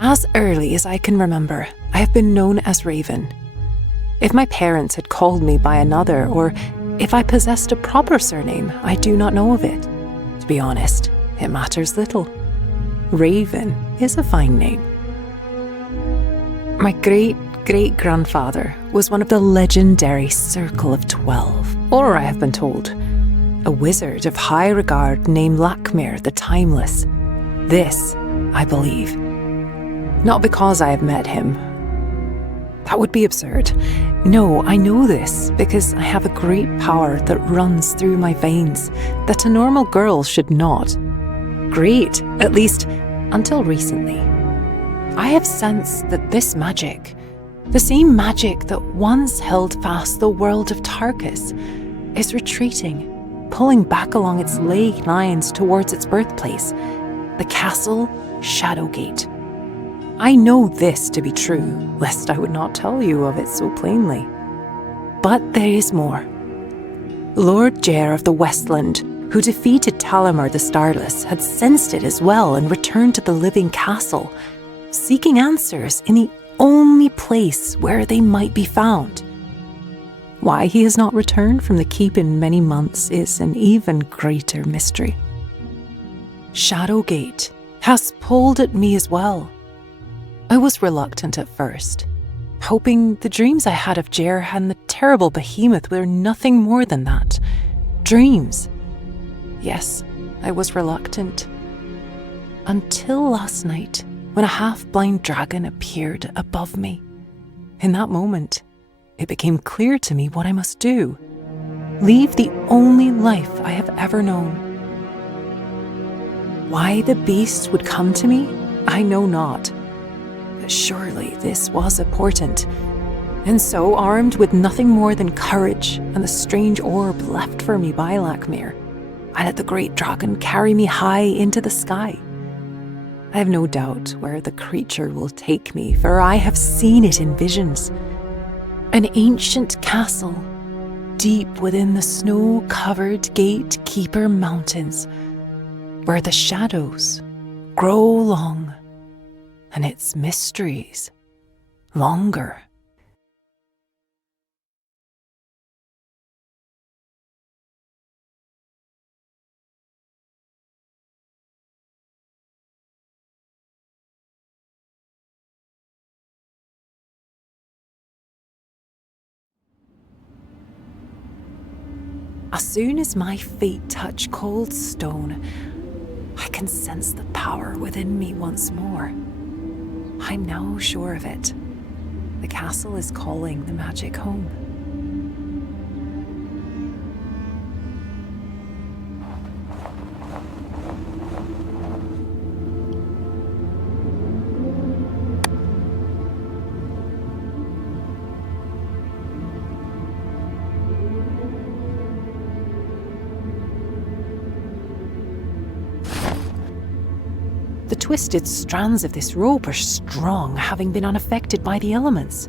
As early as I can remember, I have been known as Raven. If my parents had called me by another, or if I possessed a proper surname, I do not know of it. To be honest, it matters little. Raven is a fine name. My great-great-grandfather was one of the legendary Circle of 12, or I have been told, a wizard of high regard named Lakmir the Timeless. This, I believe. Not because I have met him. That would be absurd. No, I know this because I have a great power that runs through my veins that a normal girl should not. Great, at least until recently. I have sensed that this magic, the same magic that once held fast the world of Tarkus, is retreating, pulling back along its ley lines towards its birthplace, the castle Shadowgate. I know this to be true, lest I would not tell you of it so plainly. But there is more. Lord Jair of the Westland, who defeated Talamar the Starless, had sensed it as well and returned to the living castle, seeking answers in the only place where they might be found. Why he has not returned from the keep in many months is an even greater mystery. Shadowgate has pulled at me as well. I was reluctant at first, hoping the dreams I had of Jair and the terrible behemoth were nothing more than that. Dreams. Yes, I was reluctant. Until last night, when a half-blind dragon appeared above me. In that moment, it became clear to me what I must do. Leave the only life I have ever known. Why the beast would come to me, I know not. But surely this was important. And so, armed with nothing more than courage and the strange orb left for me by Lakmir, I let the great dragon carry me high into the sky. I have no doubt where the creature will take me, for I have seen it in visions. An ancient castle, deep within the snow-covered Gatekeeper Mountains, where the shadows grow long, and its mysteries longer. As soon as my feet touch cold stone, I can sense the power within me once more. I'm now sure of it. The castle is calling the magic home. The twisted strands of this rope are strong, having been unaffected by the elements.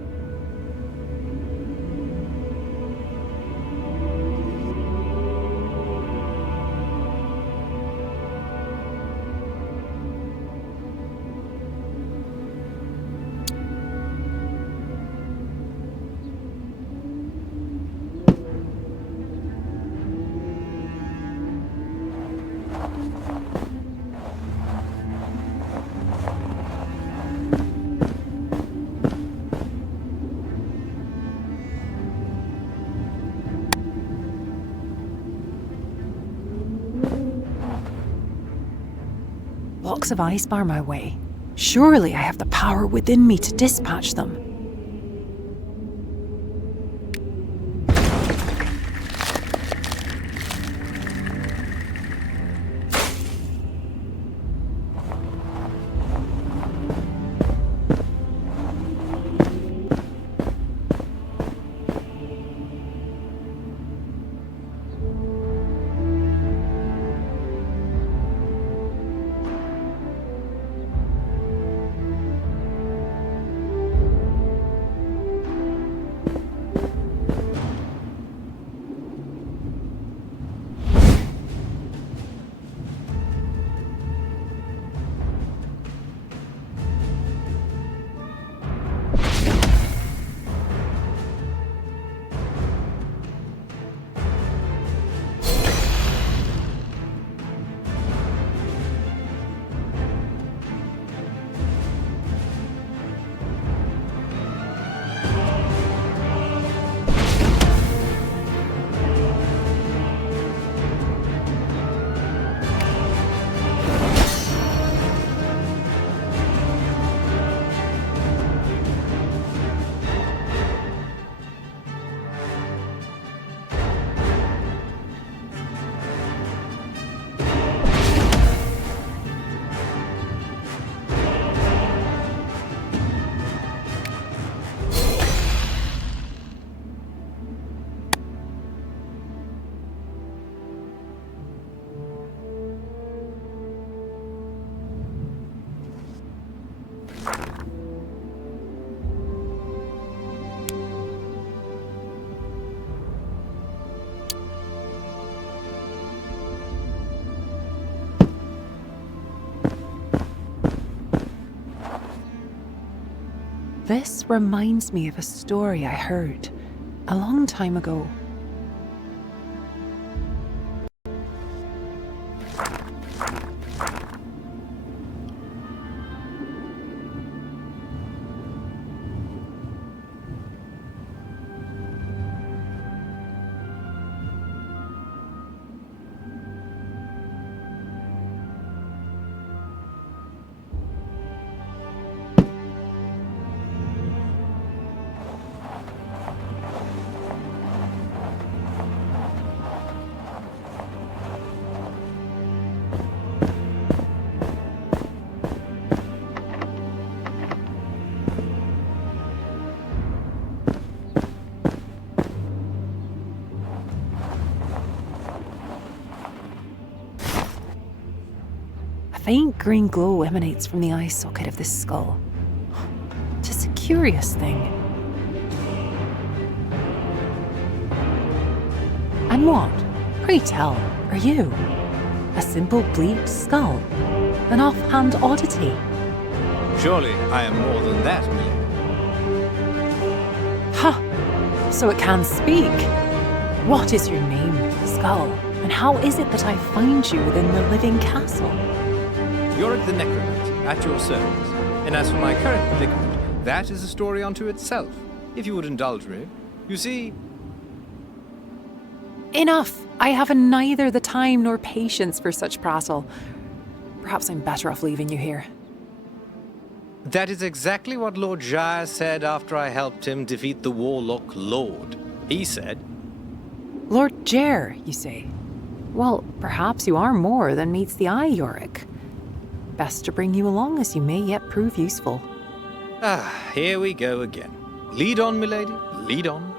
Blocks of ice bar my way. Surely I have the power within me to dispatch them. This reminds me of a story I heard a long time ago. A faint green glow emanates from the eye socket of this skull. Tis a curious thing. And what, pray tell, are you? A simple bleached skull? An offhand oddity? Surely I am more than that, milady. Ha! So it can speak. What is your name, Skull? And how is it that I find you within the living castle? Yorick the Necromancer, at your service. And as for my current predicament, that is a story unto itself, if you would indulge me. You see... Enough! I have neither the time nor patience for such prattle. Perhaps I'm better off leaving you here. That is exactly what Lord Jaya said after I helped him defeat the Warlock Lord. He said... Lord Jer, you say? Well, perhaps you are more than meets the eye, Yorick. Best to bring you along, as you may yet prove useful. Ah, here we go again. Lead on, milady, lead on.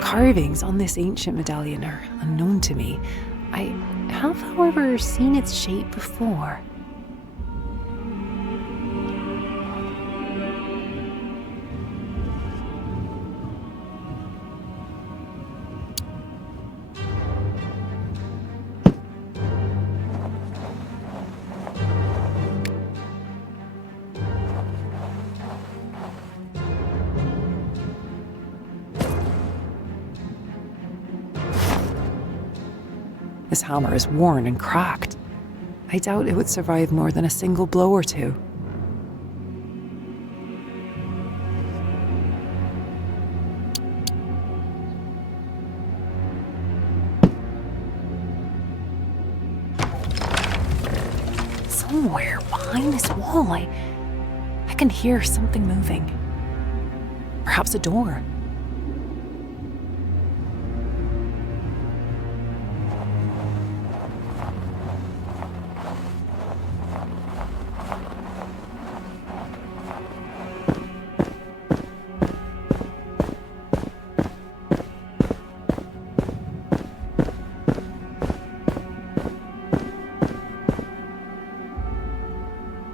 Carvings on this ancient medallion are unknown to me. I have, however, seen its shape before. This hammer is worn and cracked. I doubt it would survive more than a single blow or two. Somewhere behind this wall, I can hear something moving. Perhaps a door.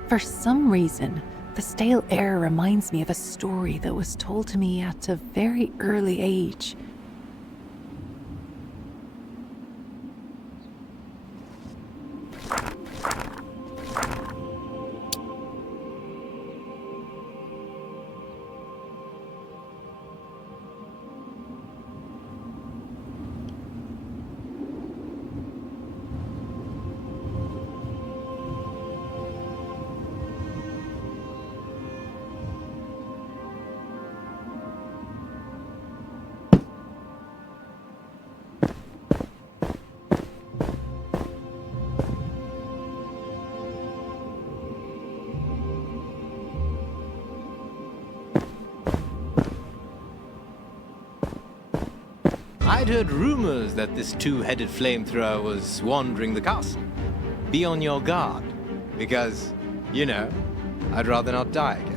For some reason, the stale air reminds me of a story that was told to me at a very early age. I'd heard rumors that this two-headed flamethrower was wandering the castle. Be on your guard, because, you know, I'd rather not die again.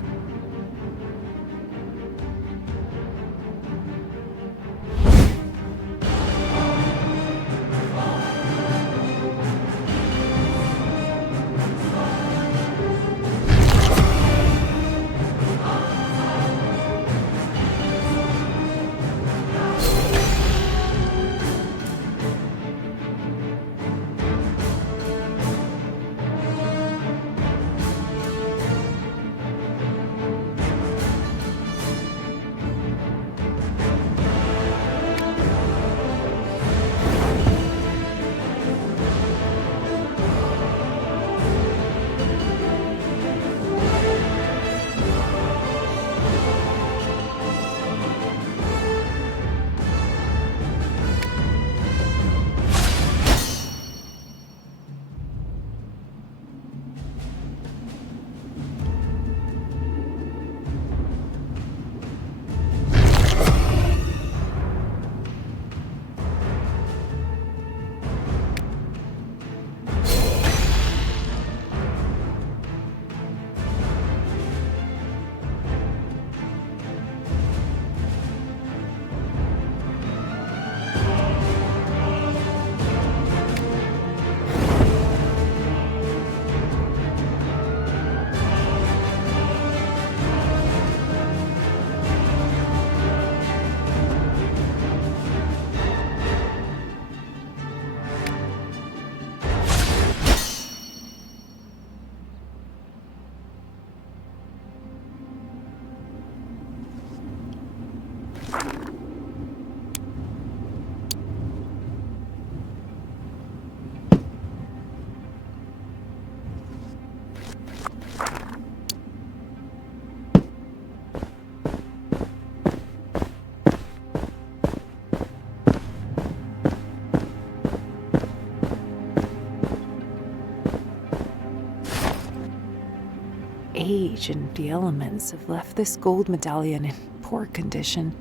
age and the elements have left this gold medallion in poor condition.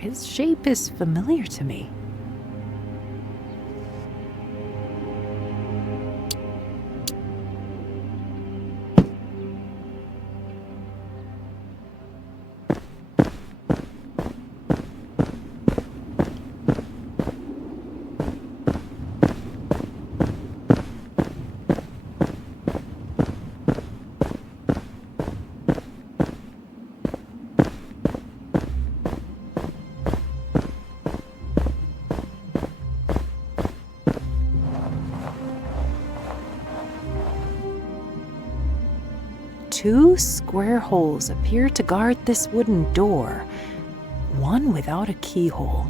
Its shape is familiar to me. Two square holes appear to guard this wooden door, one without a keyhole.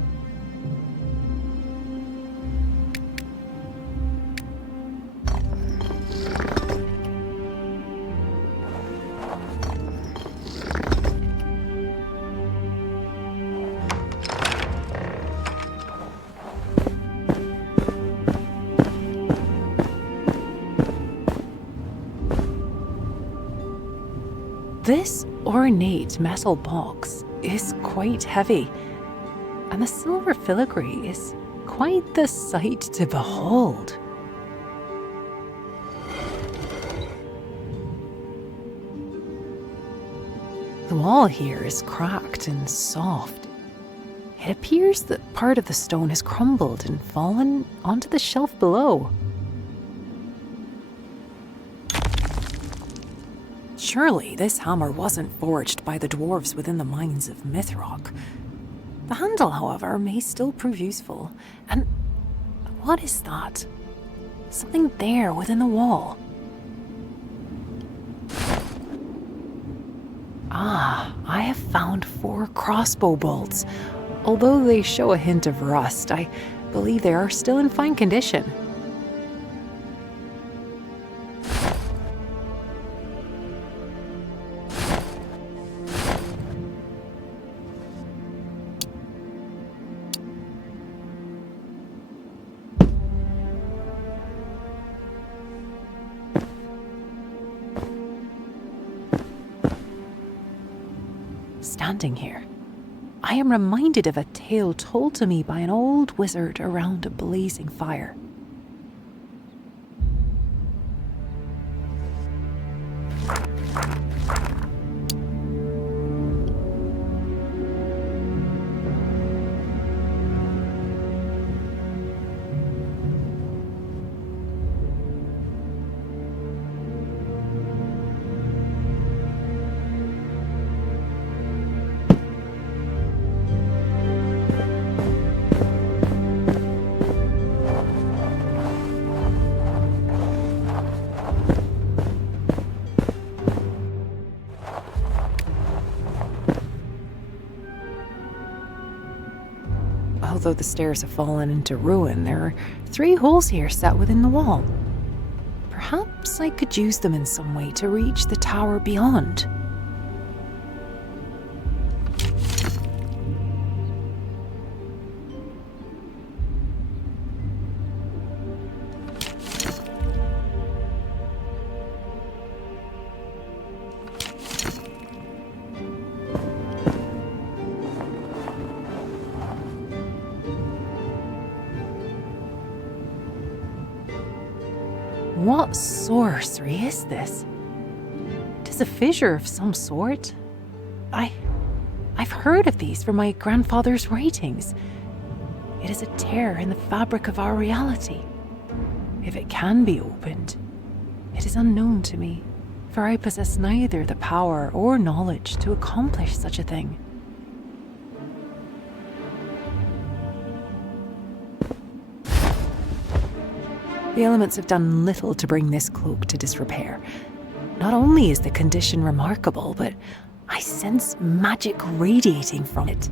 This ornate metal box is quite heavy, and the silver filigree is quite the sight to behold. The wall here is cracked and soft. It appears that part of the stone has crumbled and fallen onto the shelf below. Surely this hammer wasn't forged by the dwarves within the mines of Mythrock. The handle, however, may still prove useful. And what is that? Something there within the wall. Ah, I have found 4 crossbow bolts. Although they show a hint of rust, I believe they are still in fine condition. Standing here, I am reminded of a tale told to me by an old wizard around a blazing fire. Although the stairs have fallen into ruin, there are 3 holes here set within the wall. Perhaps I could use them in some way to reach the tower beyond. What sorcery is this? It is a fissure of some sort. I've heard of these from my grandfather's writings. It is a tear in the fabric of our reality. If it can be opened, it is unknown to me, for I possess neither the power or knowledge to accomplish such a thing. The elements have done little to bring this cloak to disrepair. Not only is the condition remarkable, but I sense magic radiating from it.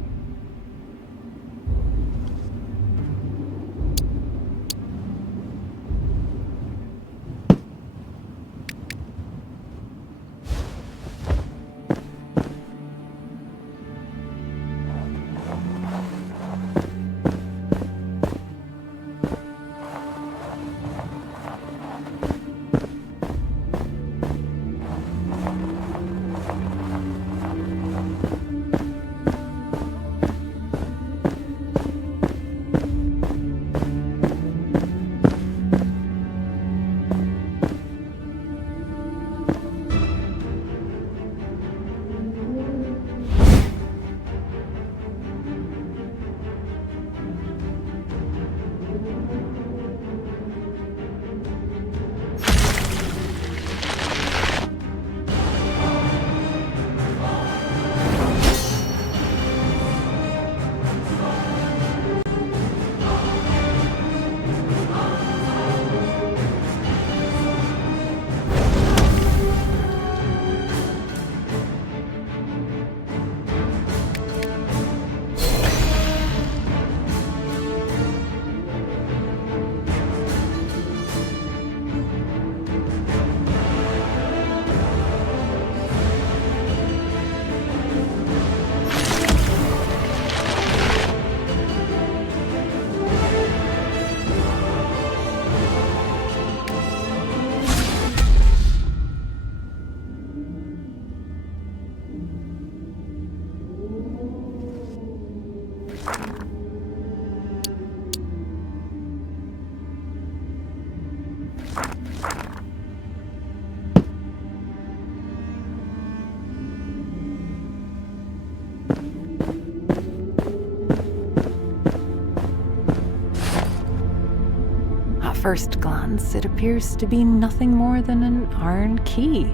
At first glance, it appears to be nothing more than an iron key.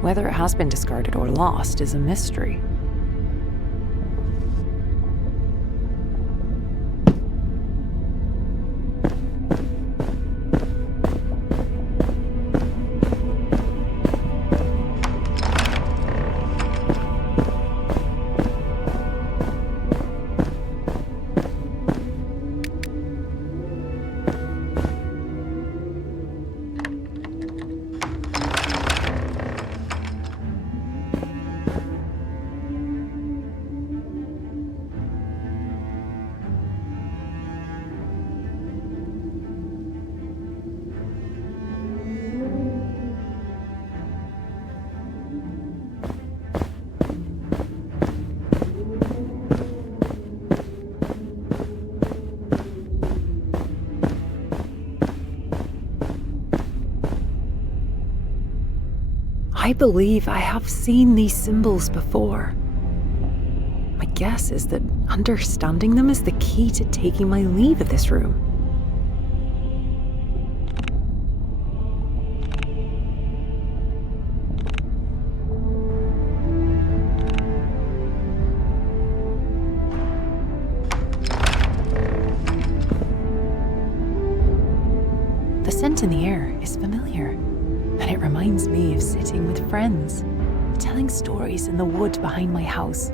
Whether it has been discarded or lost is a mystery. I believe I have seen these symbols before. My guess is that understanding them is the key to taking my leave of this room. The scent in the air is familiar, and it reminds me of sitting with friends, telling stories in the wood behind my house.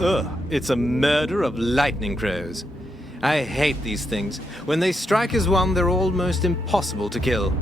Ugh, it's a murder of lightning crows. I hate these things. When they strike as one, they're almost impossible to kill.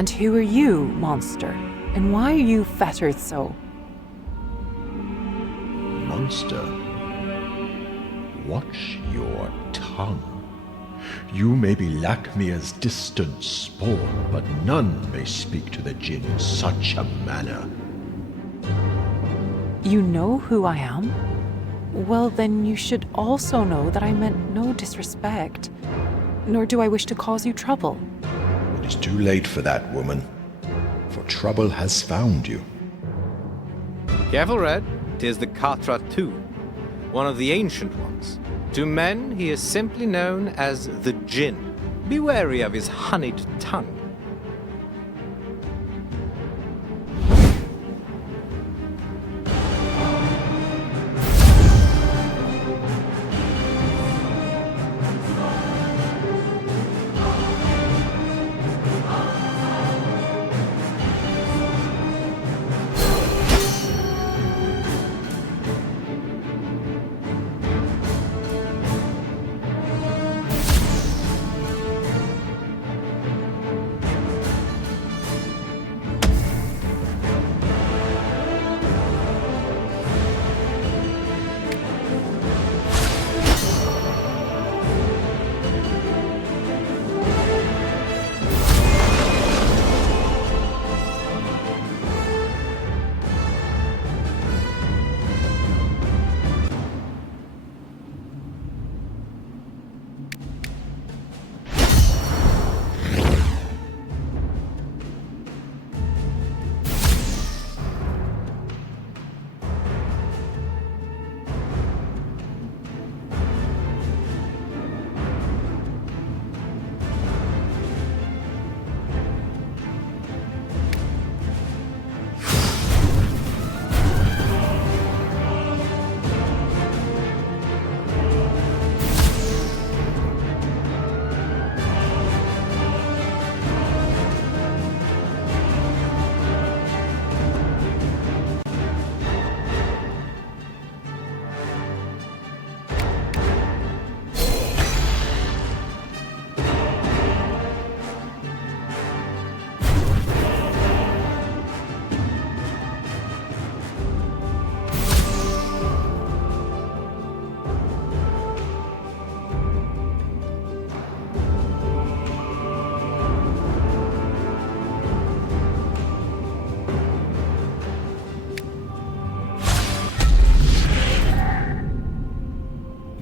And who are you, monster? And why are you fettered so? Monster, watch your tongue. You may be Lakmir's distant spawn, but none may speak to the Jinn in such a manner. You know who I am? Well, then you should also know that I meant no disrespect, nor do I wish to cause you trouble. It is too late for that, woman, for trouble has found you. Careful, Red. 'Tis the Katra too, one of the ancient ones. To men, he is simply known as the Jinn. Be wary of his honeyed tongue.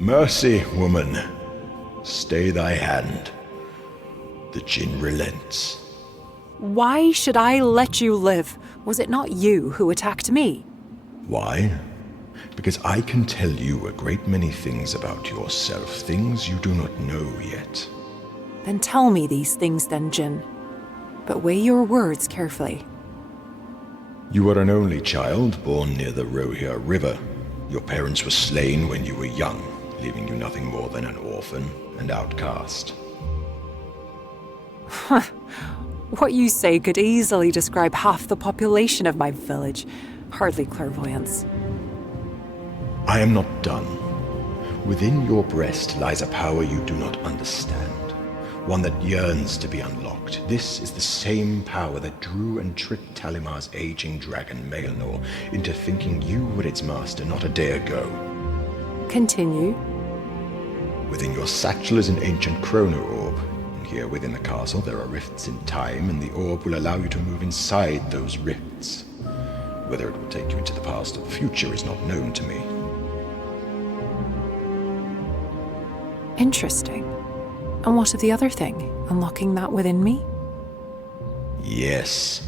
Mercy, woman. Stay thy hand. The Jinn relents. Why should I let you live? Was it not you who attacked me? Why? Because I can tell you a great many things about yourself, things you do not know yet. Then tell me these things then, Jinn. But weigh your words carefully. You were an only child born near the Rohirr River. Your parents were slain when you were young, leaving you nothing more than an orphan and outcast. What you say could easily describe half the population of my village. Hardly clairvoyance. I am not done. Within your breast lies a power you do not understand, one that yearns to be unlocked. This is the same power that drew and tricked Talimar's aging dragon Maelnor into thinking you were its master not a day ago. Continue. Within your satchel is an ancient chrono orb. And here within the castle there are rifts in time, and the orb will allow you to move inside those rifts. Whether it will take you into the past or the future is not known to me. Interesting. And what of the other thing? Unlocking that within me? Yes,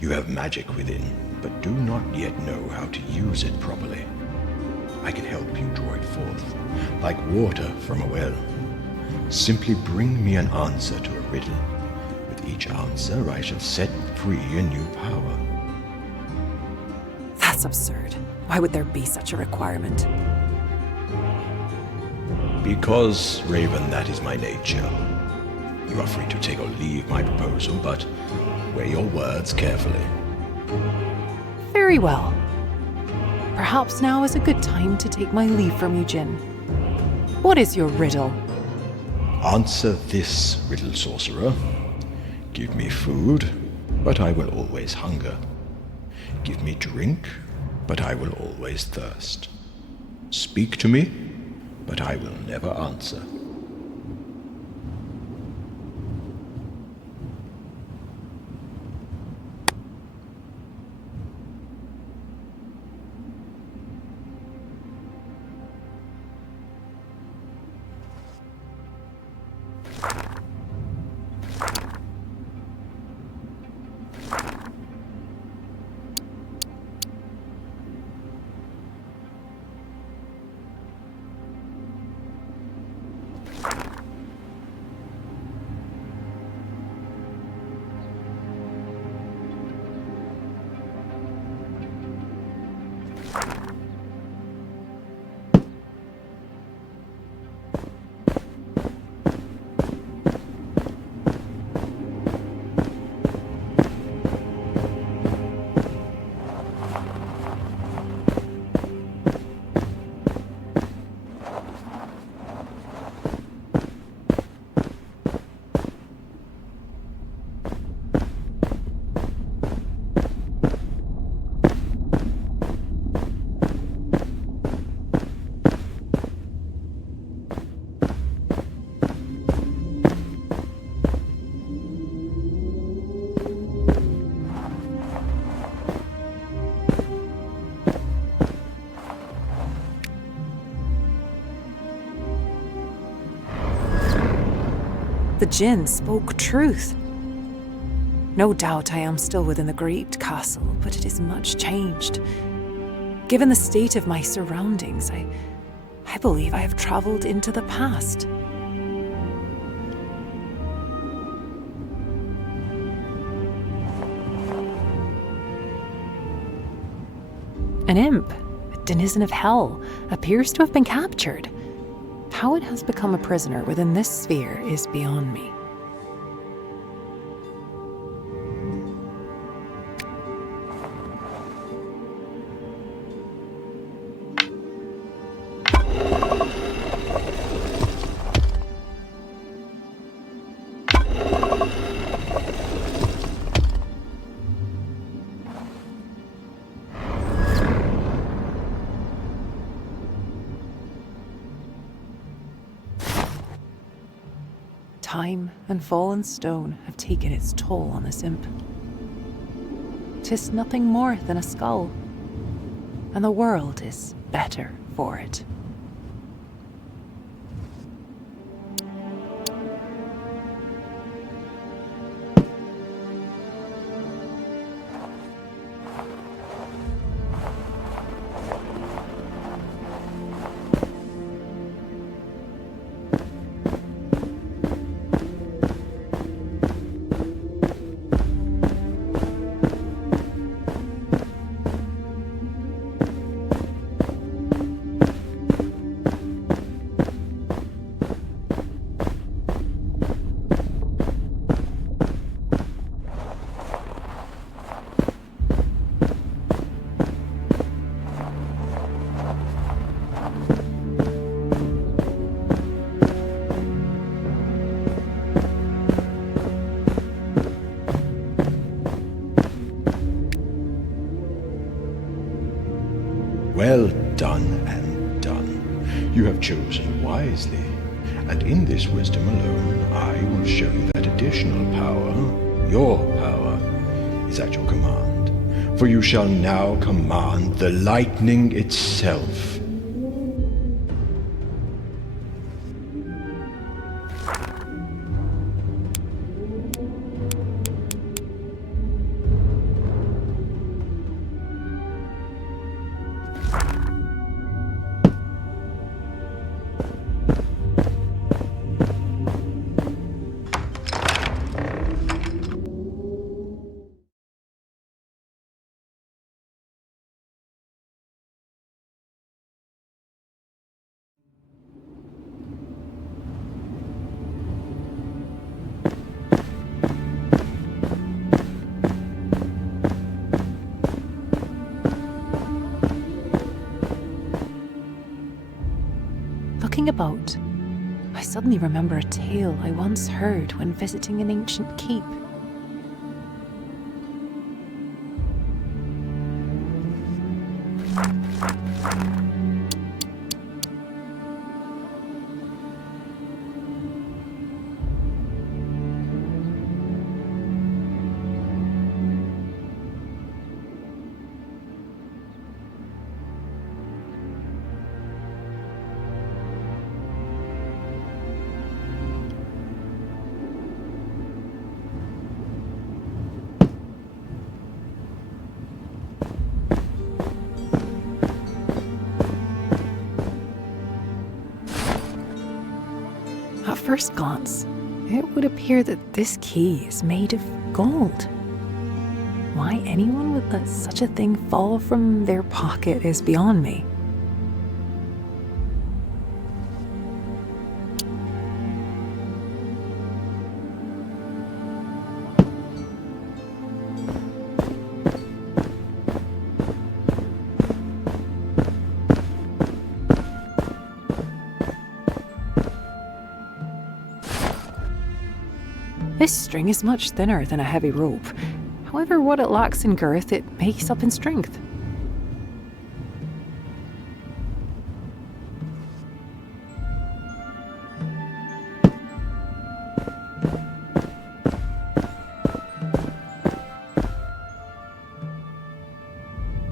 you have magic within, but do not yet know how to use it properly. I can help you draw it forth, like water from a well. Simply bring me an answer to a riddle. With each answer, I shall set free a new power. That's absurd. Why would there be such a requirement? Because, Raven, that is my nature. You are free to take or leave my proposal, but weigh your words carefully. Very well. Perhaps now is a good time to take my leave from you, Jinn. What is your riddle? Answer this, riddle sorcerer. Give me food, but I will always hunger. Give me drink, but I will always thirst. Speak to me, but I will never answer. The djinn spoke truth. No doubt I am still within the great castle, but it is much changed. Given the state of my surroundings, I believe I have traveled into the past. An imp, a denizen of hell, appears to have been captured. How it has become a prisoner within this sphere is beyond me. Time and fallen stone have taken its toll on this imp. 'Tis nothing more than a skull, and the world is better for it. Well done and done. You have chosen wisely, and in this wisdom alone, I will show you that additional power, your power, is at your command. For you shall now command the lightning itself. Looking about, I suddenly remember a tale I once heard when visiting an ancient keep. first glance, it would appear that this key is made of gold. Why anyone would let such a thing fall from their pocket is beyond me. This string is much thinner than a heavy rope. However, what it lacks in girth, it makes up in strength.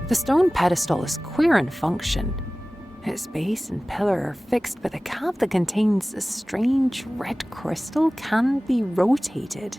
The stone pedestal is queer in function. Its base and pillar are fixed, but the cap that contains a strange red crystal can be rotated.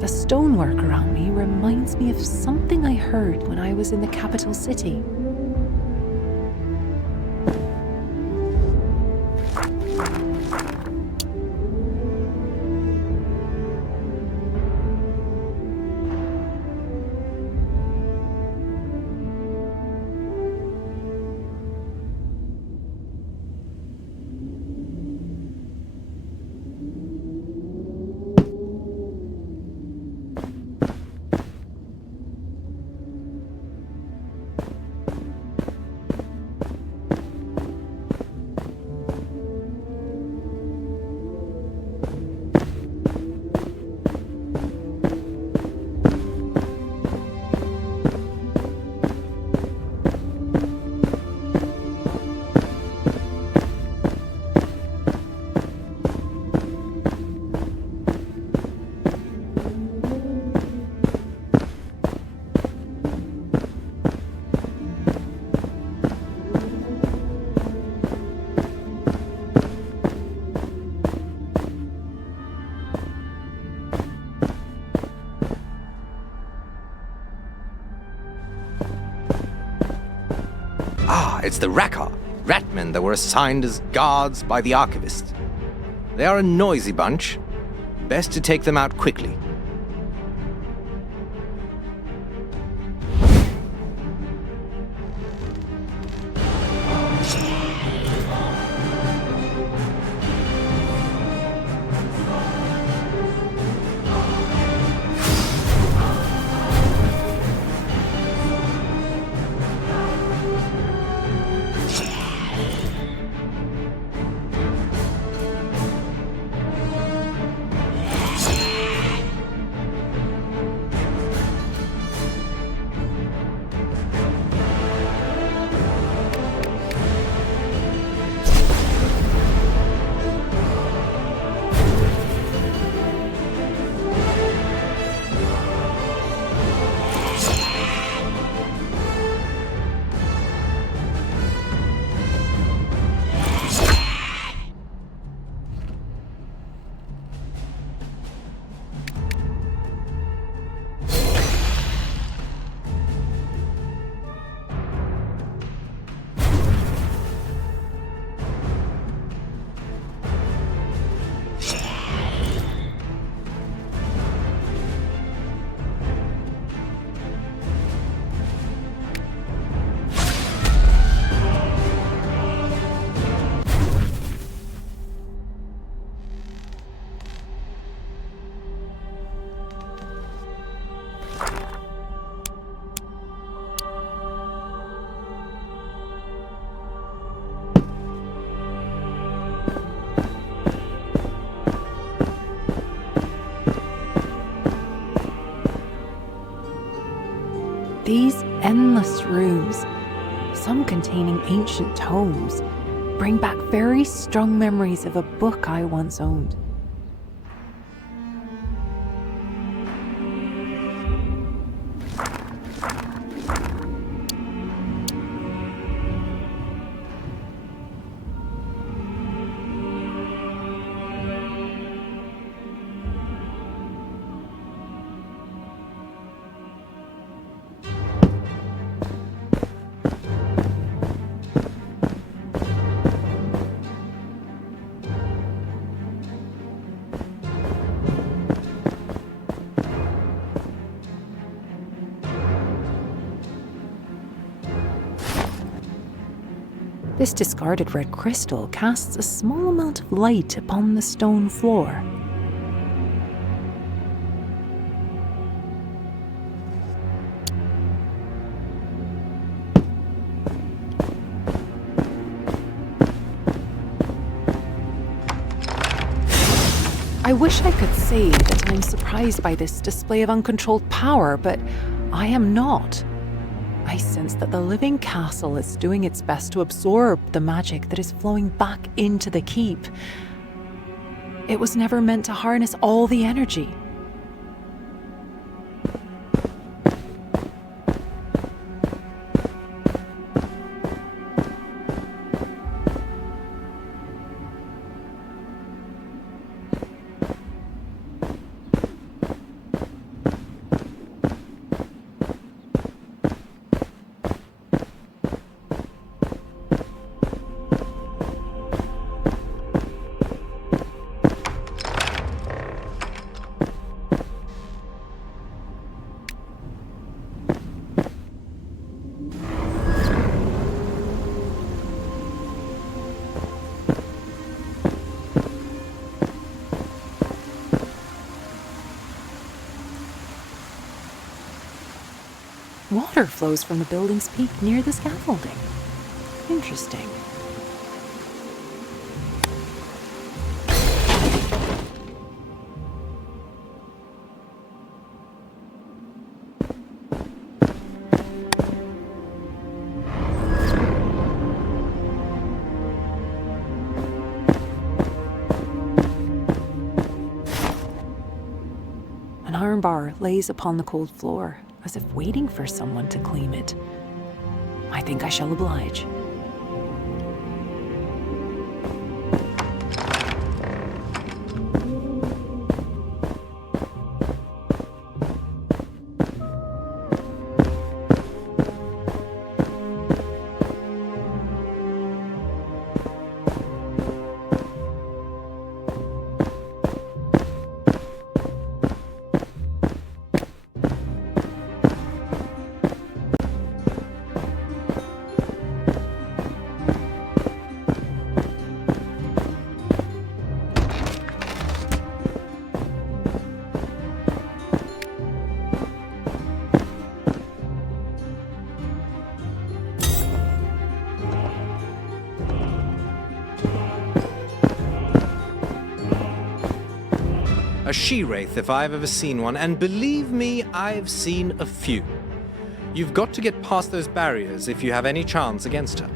The stonework around me reminds me of something I heard when I was in the capital city. It's the Rakar, ratmen that were assigned as guards by the Archivist. They are a noisy bunch. Best to take them out quickly. These endless rooms, some containing ancient tomes, bring back very strong memories of a book I once owned. This discarded red crystal casts a small amount of light upon the stone floor. I wish I could say that I'm surprised by this display of uncontrolled power, but I am not. I sense that the living castle is doing its best to absorb the magic that is flowing back into the keep. It was never meant to harness all the energy. Water flows from the building's peak near the scaffolding. Interesting. An iron bar lays upon the cold floor, as if waiting for someone to claim it. I think I shall oblige. A she-wraith if I've ever seen one, and believe me, I've seen a few. You've got to get past those barriers if you have any chance against her.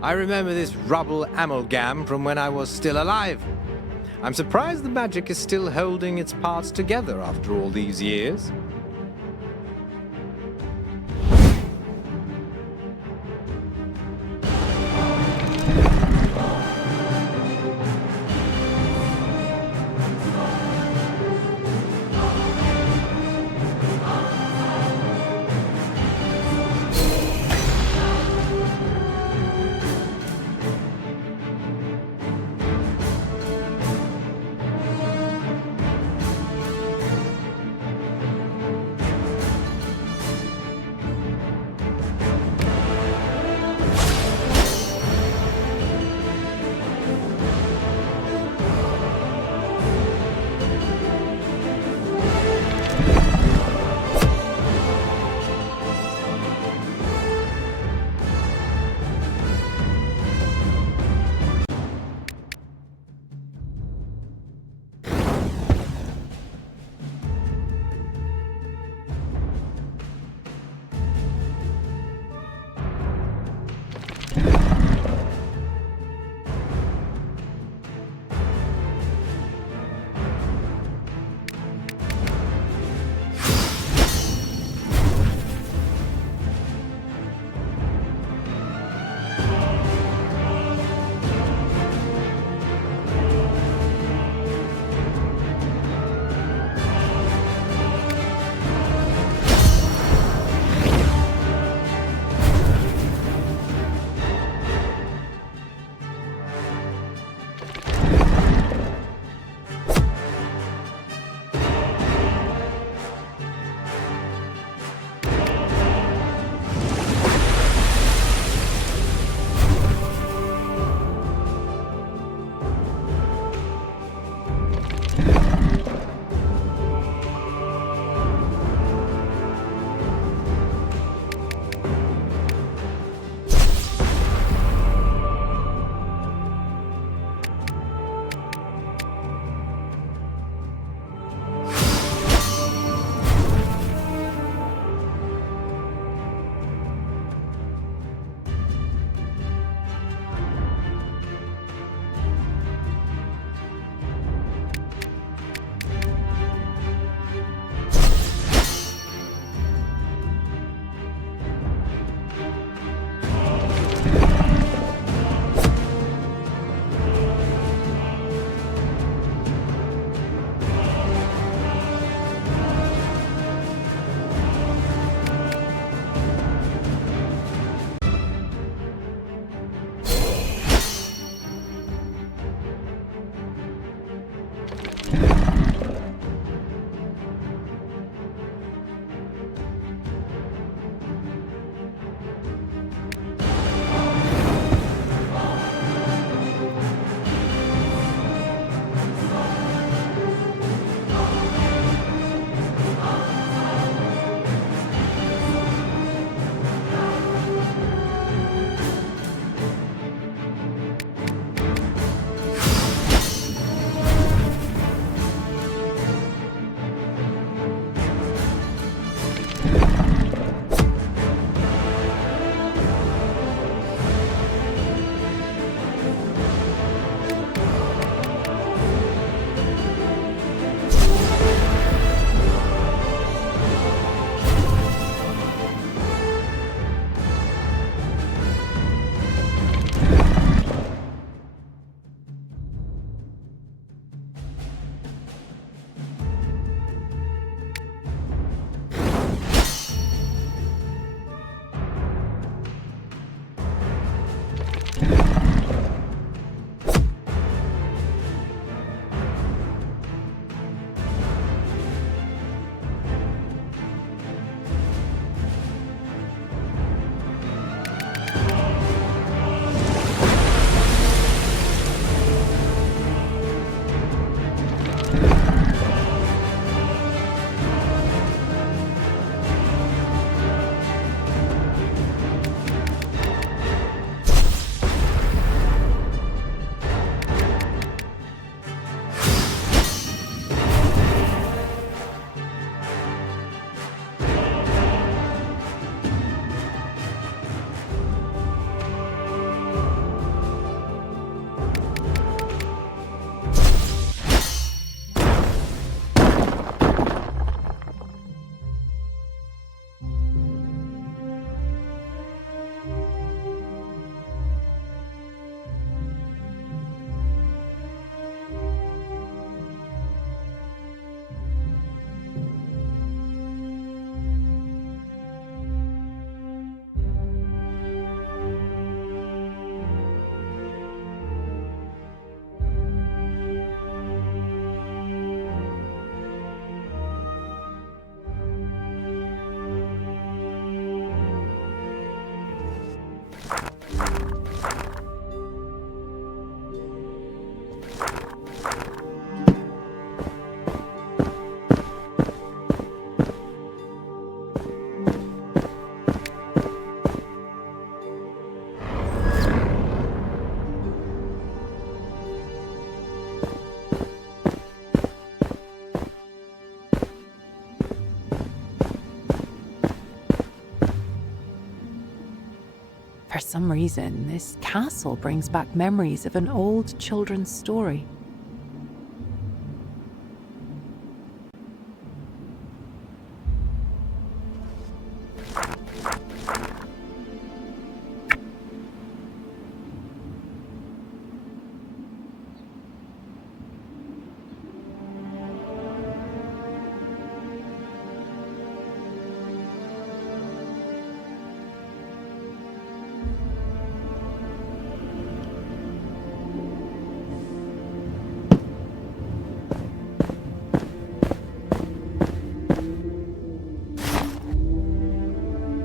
I remember this rubble amalgam from when I was still alive. I'm surprised the magic is still holding its parts together after all these years. For some reason, this castle brings back memories of an old children's story.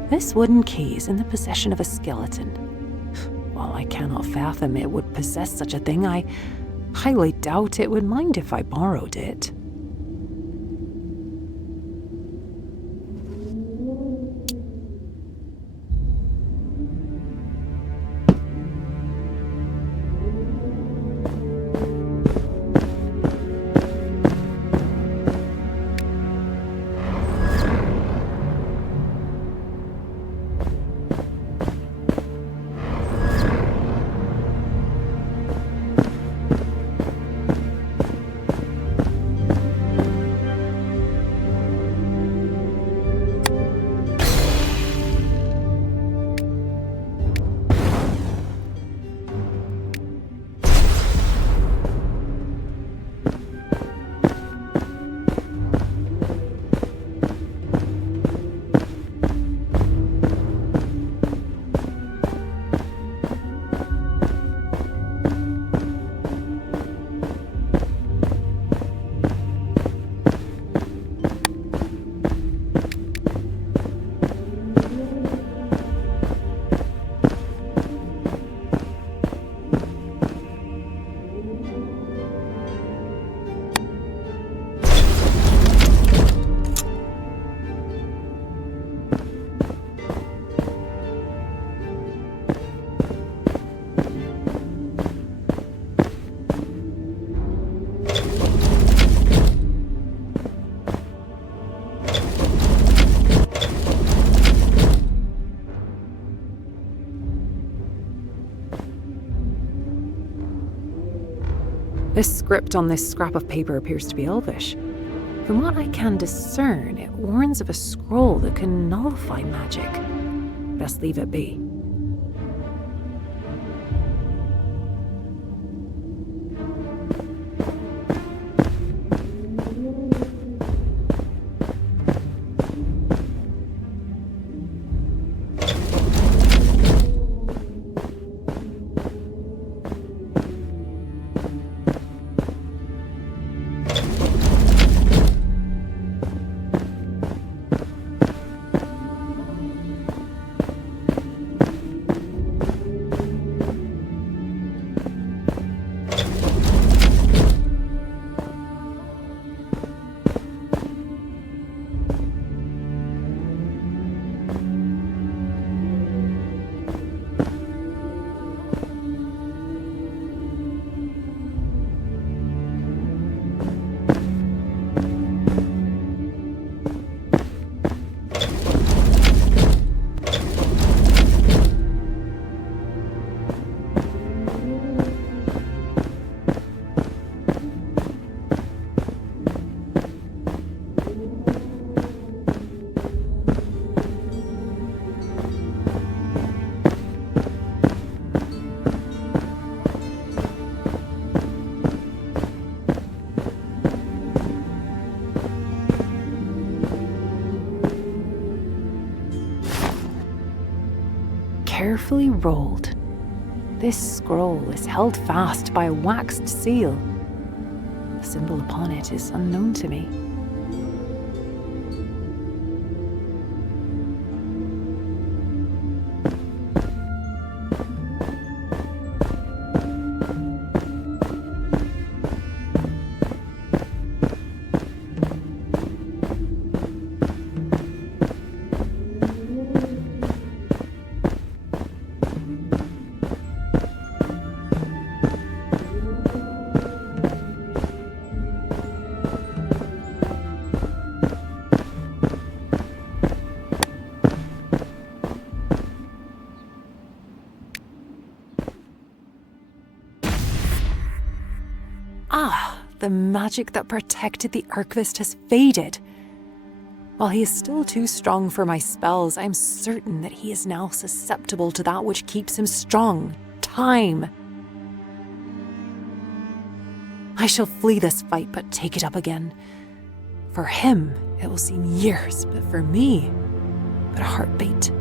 This wooden key is in the possession of a skeleton. While I cannot fathom it would possess such a thing, I highly doubt it would mind if I borrowed it. This script on this scrap of paper appears to be Elvish. From what I can discern, it warns of a scroll that can nullify magic. Best leave it be. Carefully rolled. This scroll is held fast by a waxed seal. The symbol upon it is unknown to me. the magic that protected the Archivist has faded. While he is still too strong for my spells, I am certain that he is now susceptible to that which keeps him strong: time. I shall flee this fight, but take it up again. For him, it will seem years, but for me, but a heartbeat.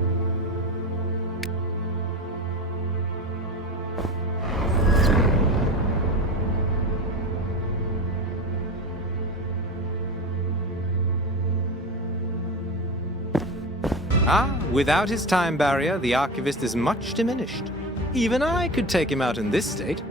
Without his time barrier, the Archivist is much diminished. Even I could take him out in this state.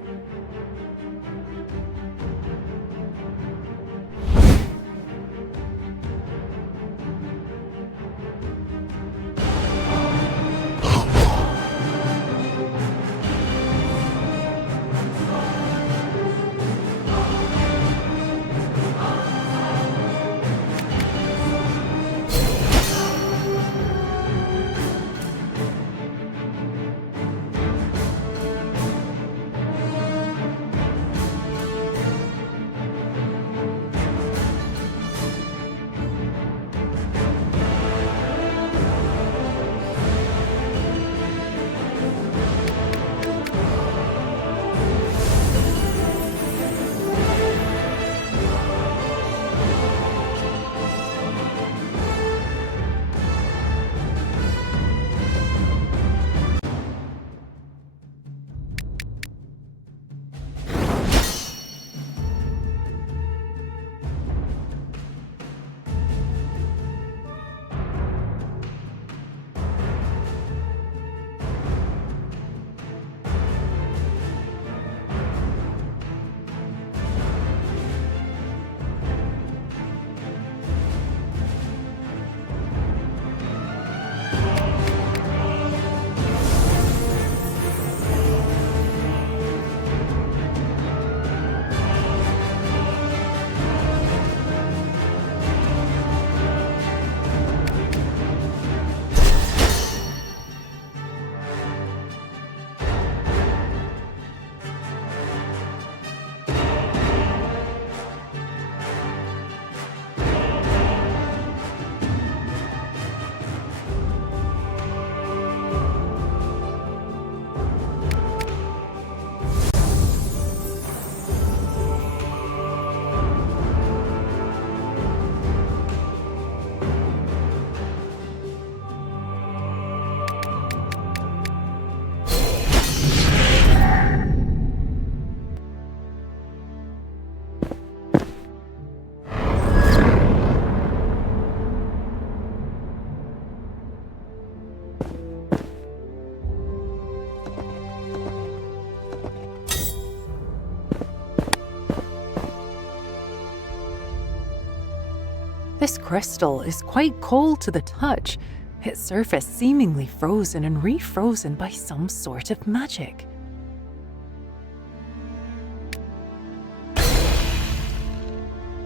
This crystal is quite cold to the touch, its surface seemingly frozen and refrozen by some sort of magic.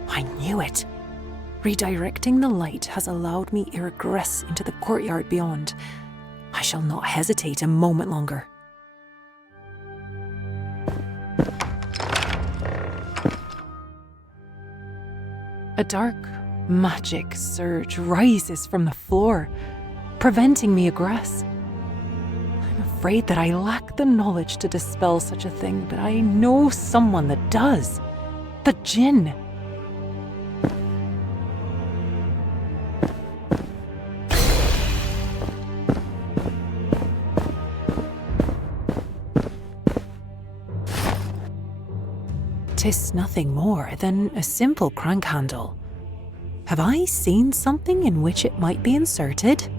I knew it. Redirecting the light has allowed me to regress into the courtyard beyond. I shall not hesitate a moment longer. A dark magic surge rises from the floor, preventing me egress. I'm afraid that I lack the knowledge to dispel such a thing, but I know someone that does. The Jinn. Tis nothing more than a simple crank handle. Have I seen something in which it might be inserted?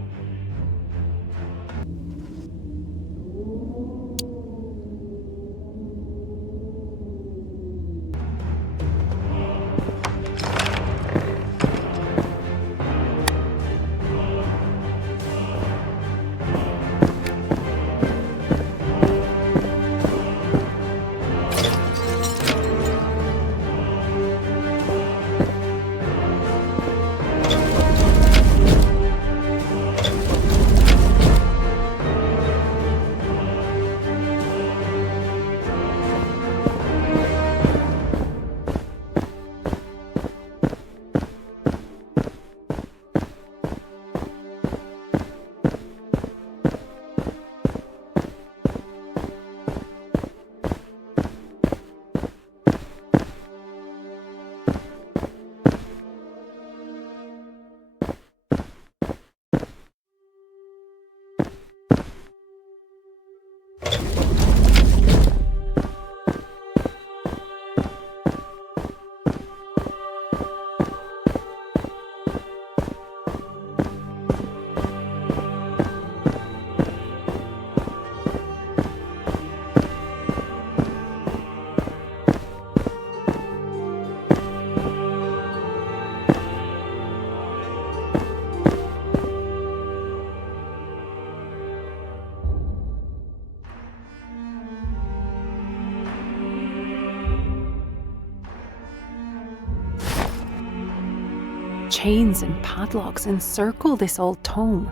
Chains and padlocks encircle this old tome.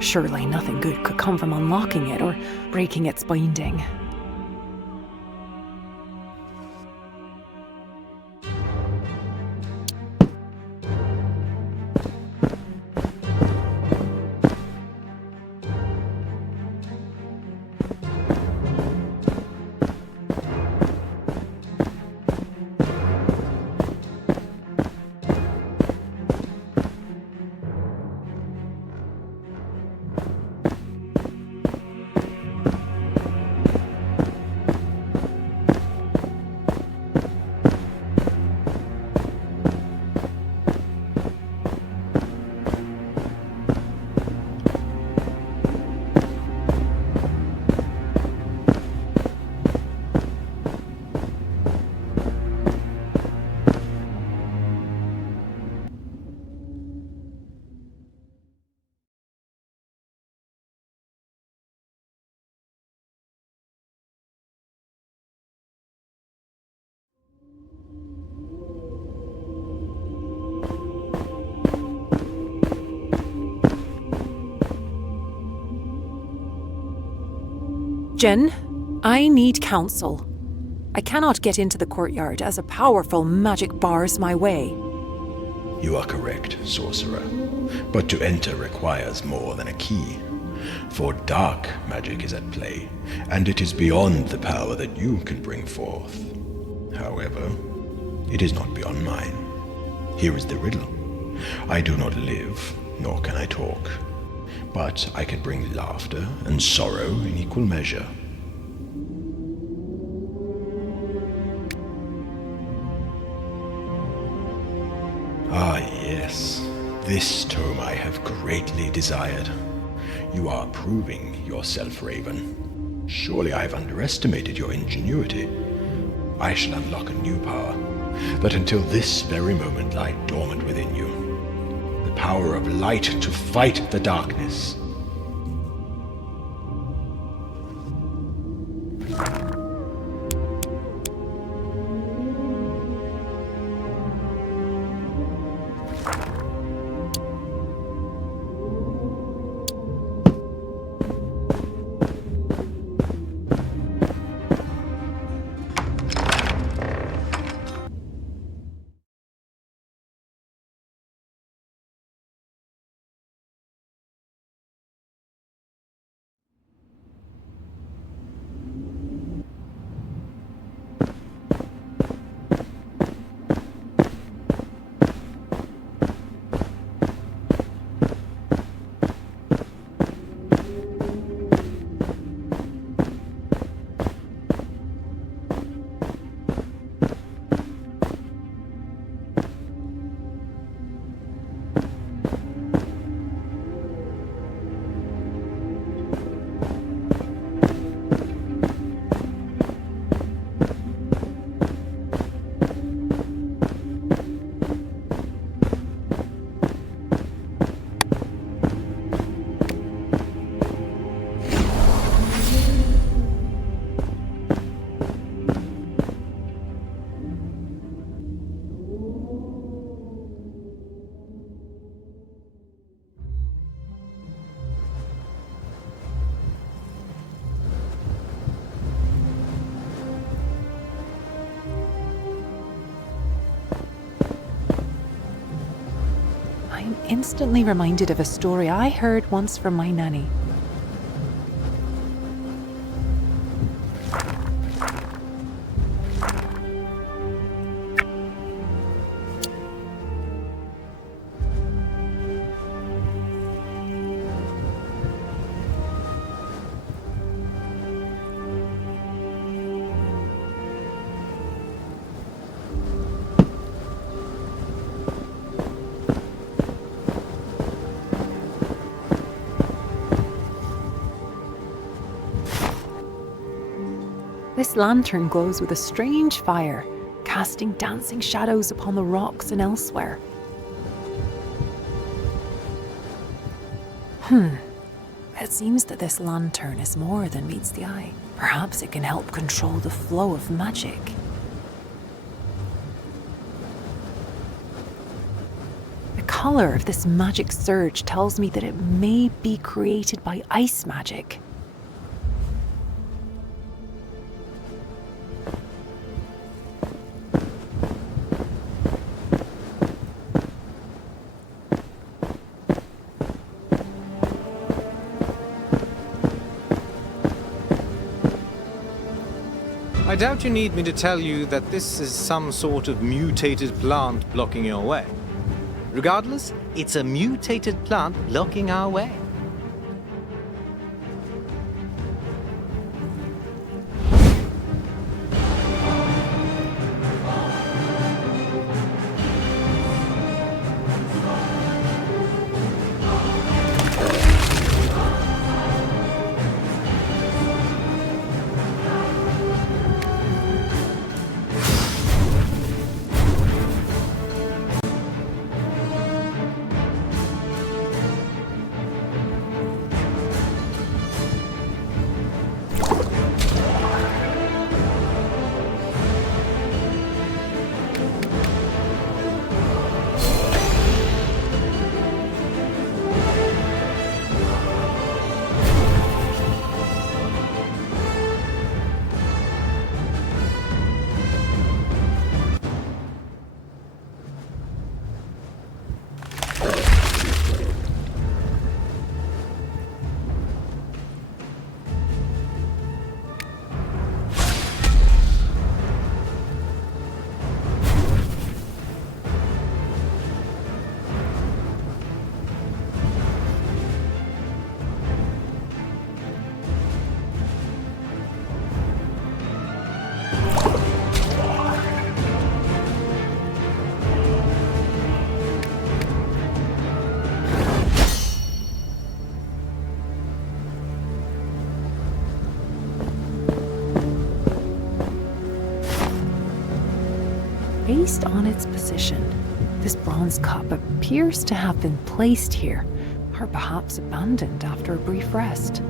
Surely nothing good could come from unlocking it or breaking its binding. Jin, I need counsel. I cannot get into the courtyard as a powerful magic bars my way. You are correct, sorcerer. But to enter requires more than a key. For dark magic is at play, and it is beyond the power that you can bring forth. However, it is not beyond mine. Here is the riddle. I do not live, nor can I talk. But I can bring laughter and sorrow in equal measure. Ah, yes. This tome I have greatly desired. You are proving yourself, Raven. Surely I have underestimated your ingenuity. I shall unlock a new power that until this very moment lie dormant within you. The power of light to fight the darkness. I'm instantly reminded of a story I heard once from my nanny. This lantern glows with a strange fire, casting dancing shadows upon the rocks and elsewhere. It seems that this lantern is more than meets the eye. Perhaps it can help control the flow of magic. The color of this magic surge tells me that it may be created by ice magic. I doubt you need me to tell you that this is some sort of mutated plant blocking your way. Regardless, it's a mutated plant blocking our way. Based on its position, this bronze cup appears to have been placed here, or perhaps abandoned after a brief rest.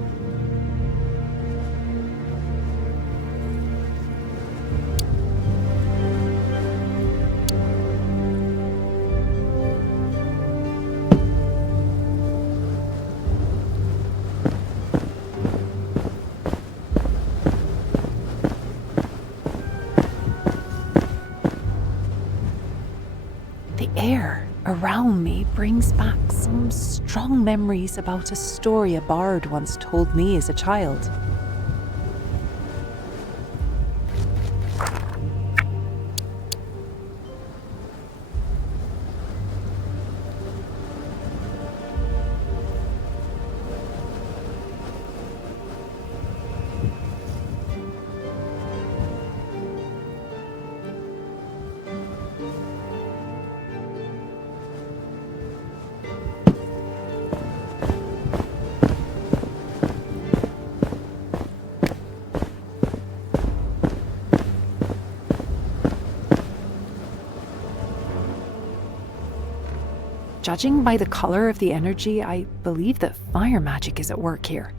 The air around me brings back some strong memories about a story a bard once told me as a child. Judging by the color of the energy, I believe that fire magic is at work here.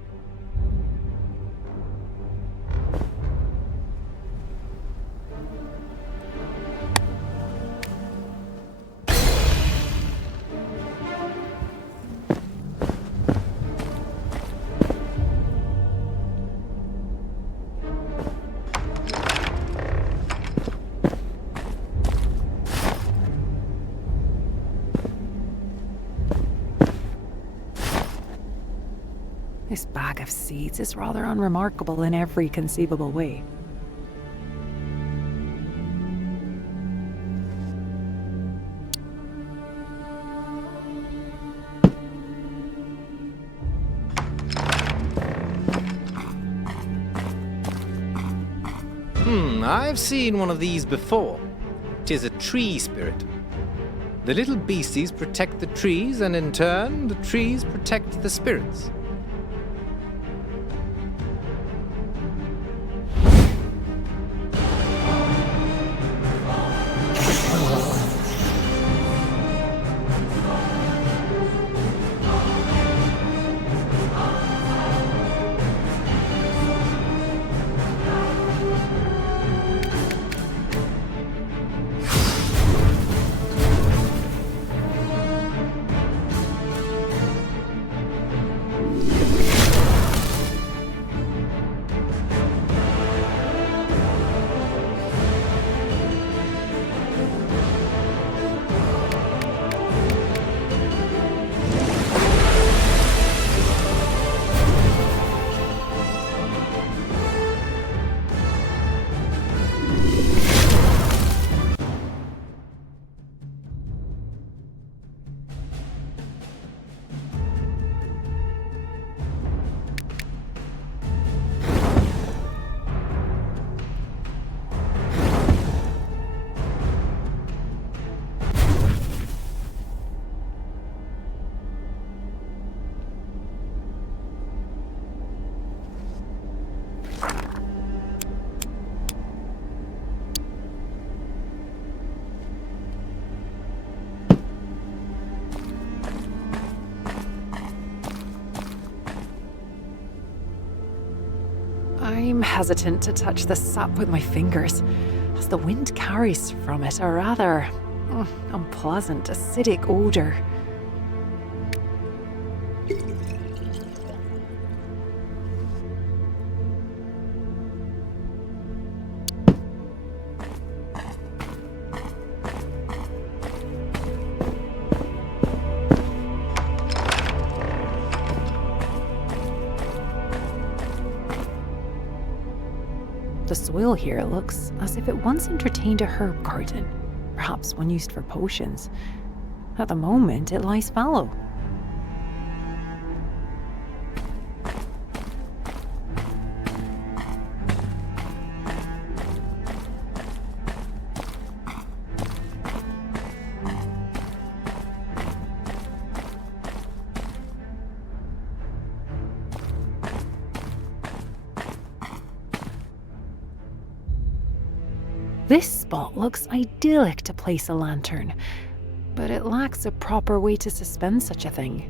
This bag of seeds is rather unremarkable in every conceivable way. I've seen one of these before. It is a tree spirit. The little beasties protect the trees, and in turn, the trees protect the spirits. I'm hesitant to touch the sap with my fingers, as the wind carries from it a rather unpleasant, acidic odour. The soil here looks as if it once entertained a herb garden, perhaps one used for potions. At the moment, it lies fallow. This spot looks idyllic to place a lantern, but it lacks a proper way to suspend such a thing.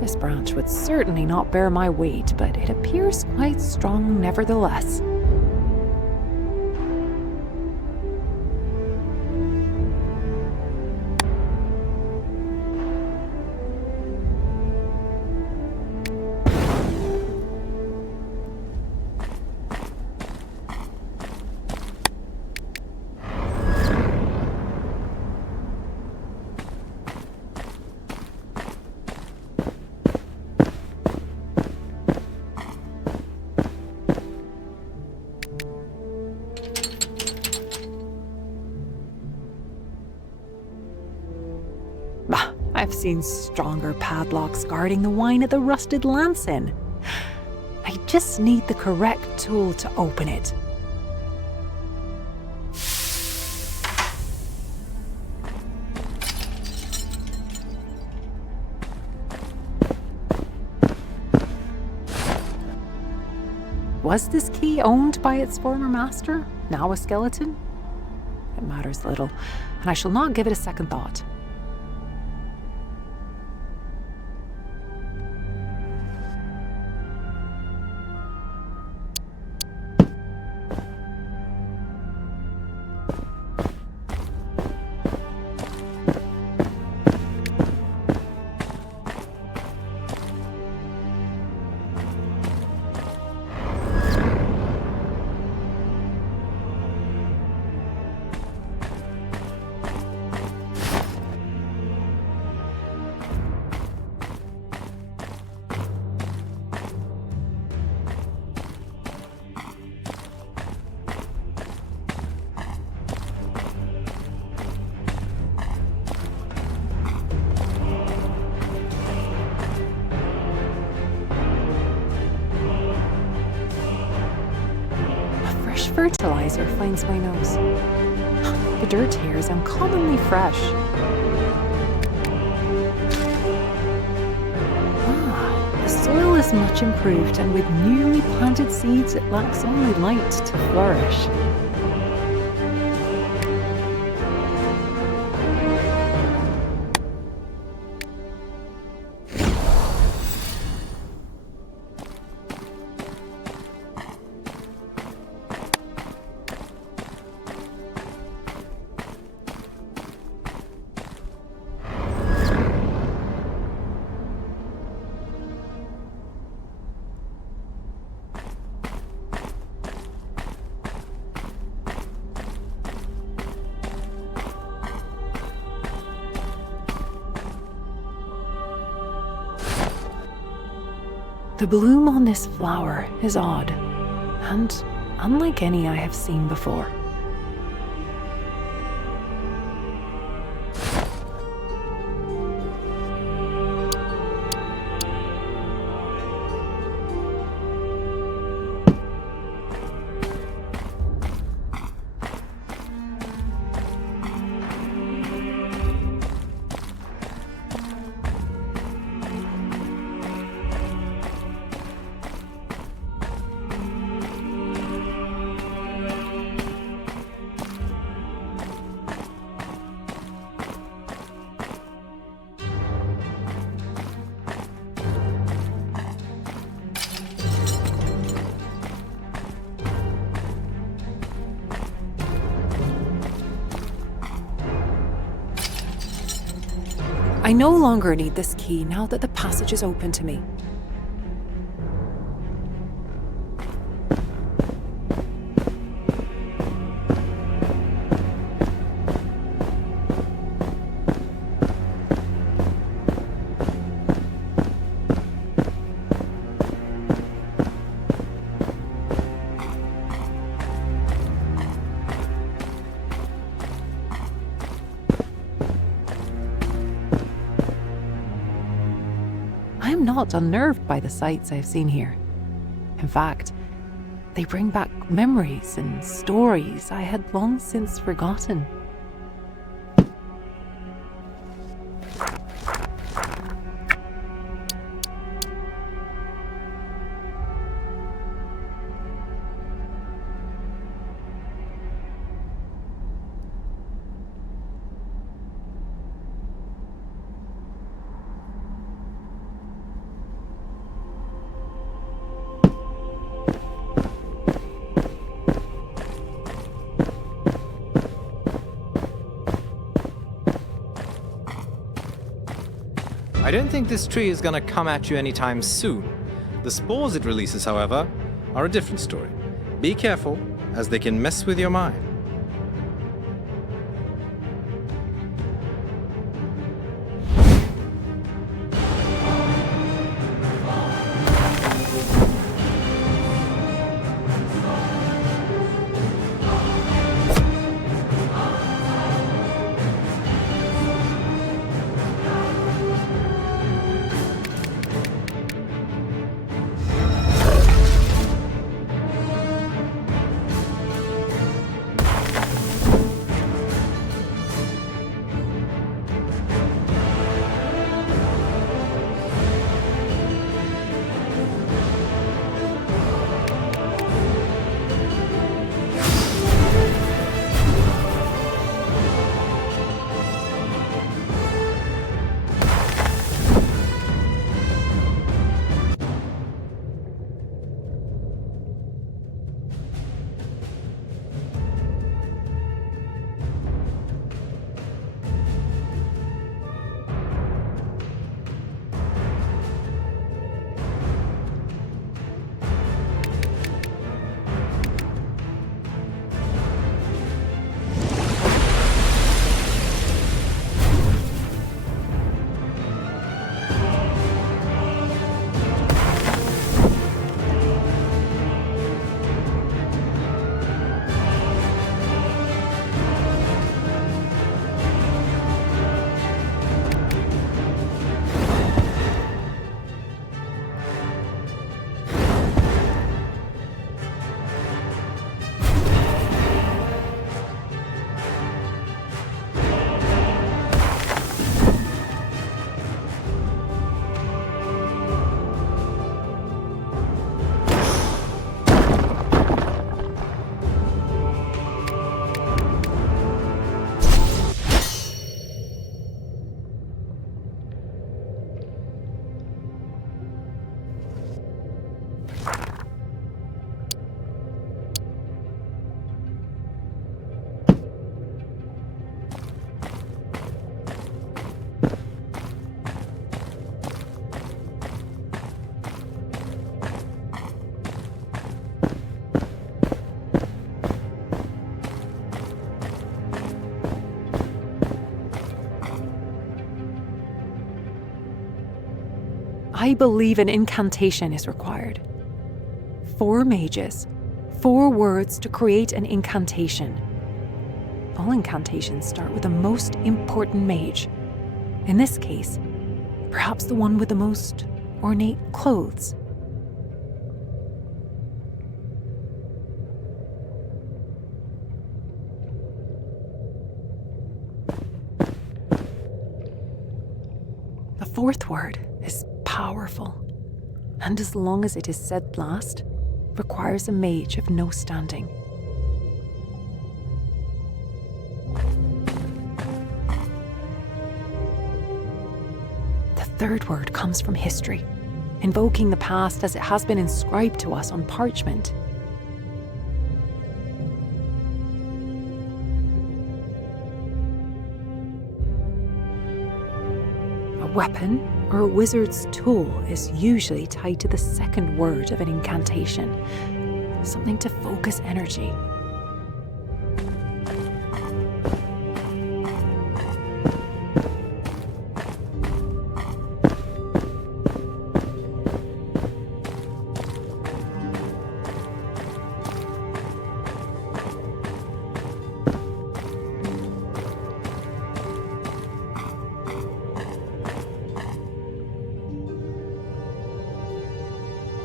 This branch would certainly not bear my weight, but it appears quite strong nevertheless. I've seen stronger padlocks guarding the wine at the Rusted Lance Inn. I just need the correct tool to open it. Was this key owned by its former master, now a skeleton? It matters little, and I shall not give it a second thought. Fertilizer finds my nose. The dirt here is uncommonly fresh. The soil is much improved, and with newly planted seeds, it lacks only light to flourish. The bloom on this flower is odd, and unlike any I have seen before. I no longer need this key now that the passage is open to me. I am not unnerved by the sights I have seen here. In fact, they bring back memories and stories I had long since forgotten. I don't think this tree is gonna come at you anytime soon. The spores it releases, however, are a different story. Be careful, as they can mess with your mind. I believe an incantation is required. 4 mages, 4 words to create an incantation. All incantations start with the most important mage. In this case, perhaps the one with the most ornate clothes. The 4th word is powerful, and as long as it is said last, requires a mage of no standing. The 3rd word comes from history, invoking the past as it has been inscribed to us on parchment. weapon or a wizard's tool is usually tied to the second word of an incantation, something to focus energy.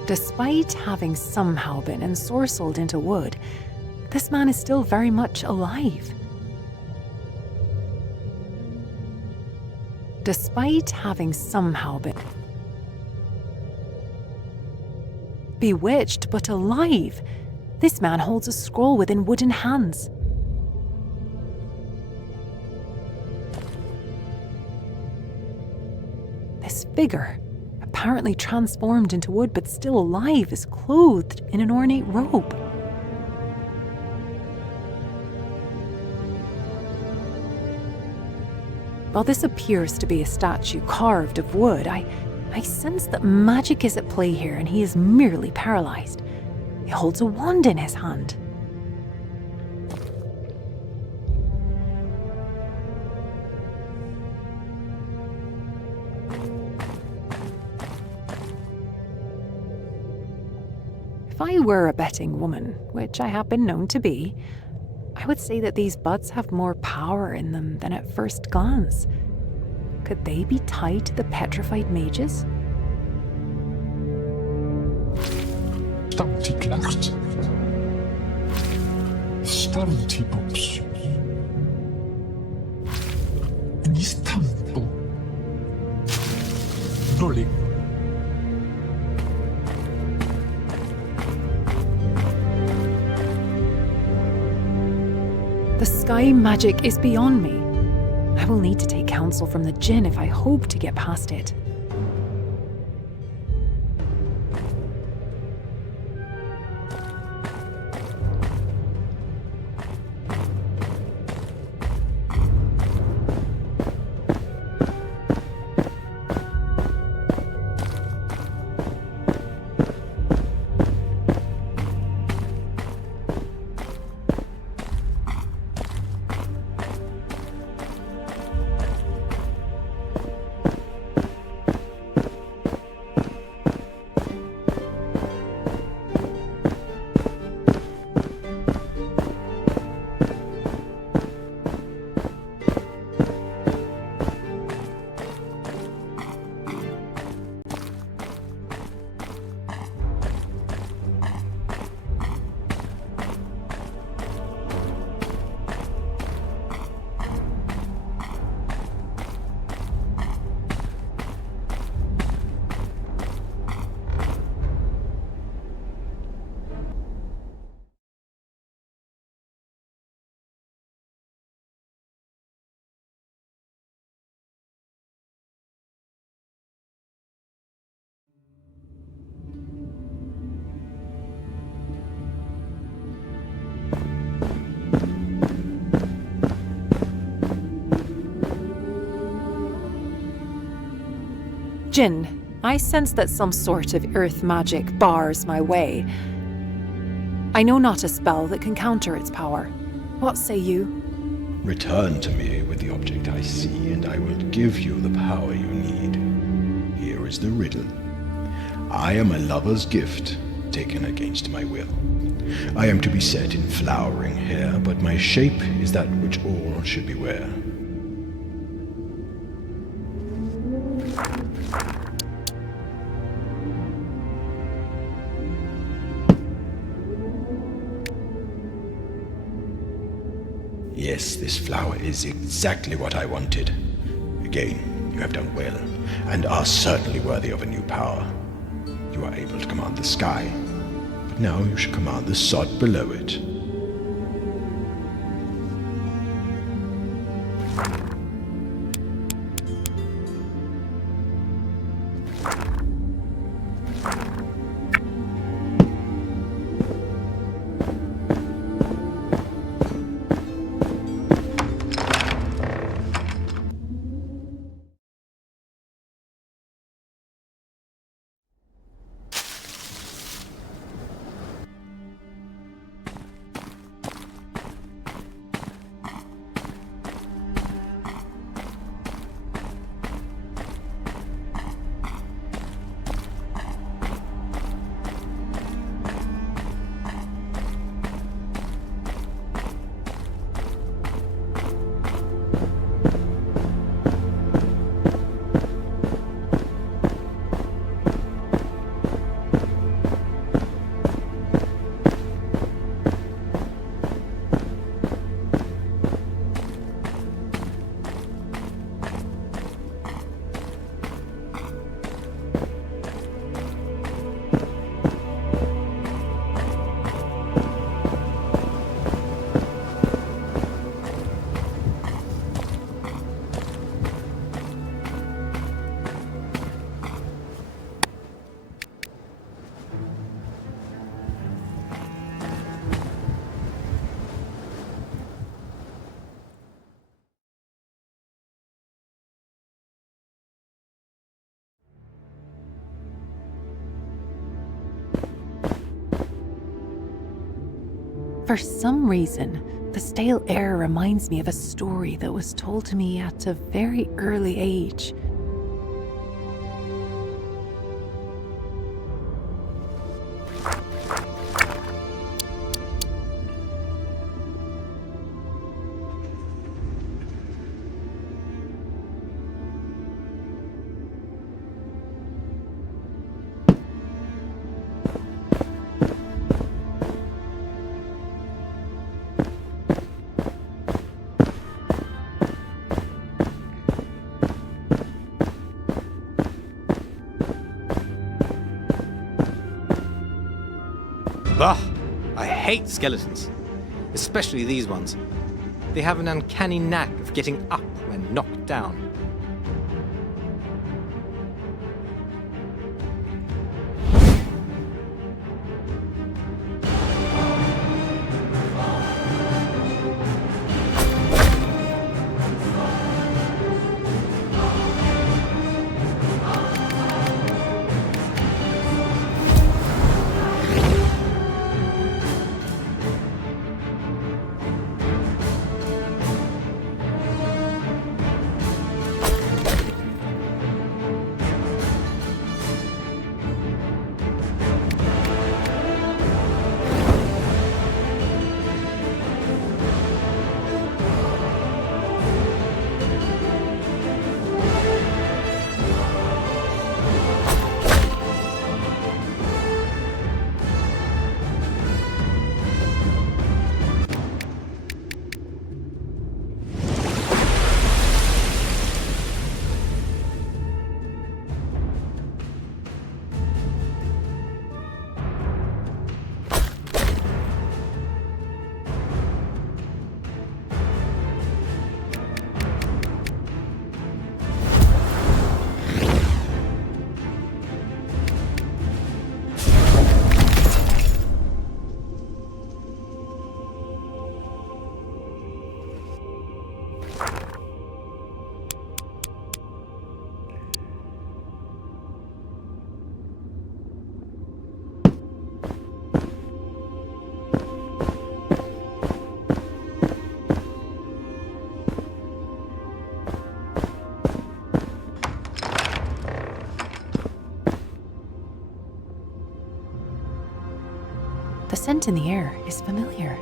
Despite having somehow been ensorcelled into wood, this man is still very much alive. Despite having somehow been bewitched but alive, this man holds a scroll within wooden hands. This figure, apparently transformed into wood but still alive, is clothed in an ornate robe. While this appears to be a statue carved of wood, I sense that magic is at play here and he is merely paralyzed. He holds a wand in his hand. If I were a betting woman, which I have been known to be, I would say that these buds have more power in them than at first glance. Could they be tied to the petrified mages? Stammt i klacht. Stammt i bops. Ni stampo. Rolling. The sky magic is beyond me. I will need to take counsel from the djinn if I hope to get past it. Djinn, I sense that some sort of earth magic bars my way. I know not a spell that can counter its power. What say you? Return to me with the object I see, and I will give you the power you need. Here is the riddle. I am a lover's gift, taken against my will. I am to be set in flowering hair, but my shape is that which all should beware. Yes, this flower is exactly what I wanted. Again, you have done well, and are certainly worthy of a new power. You are able to command the sky, but now you should command the sod below it. For some reason, the stale air reminds me of a story that was told to me at a very early age. Bah! I hate skeletons. Especially these ones. They have an uncanny knack of getting up when knocked down. The scent in the air is familiar,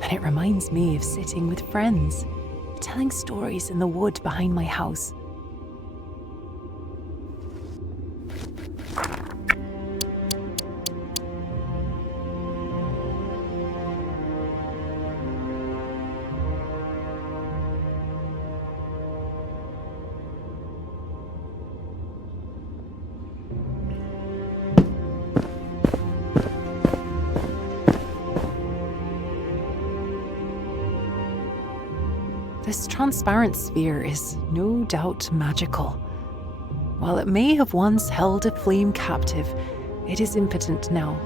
and it reminds me of sitting with friends, telling stories in the wood behind my house. This transparent sphere is no doubt magical. While it may have once held a flame captive, it is impotent now.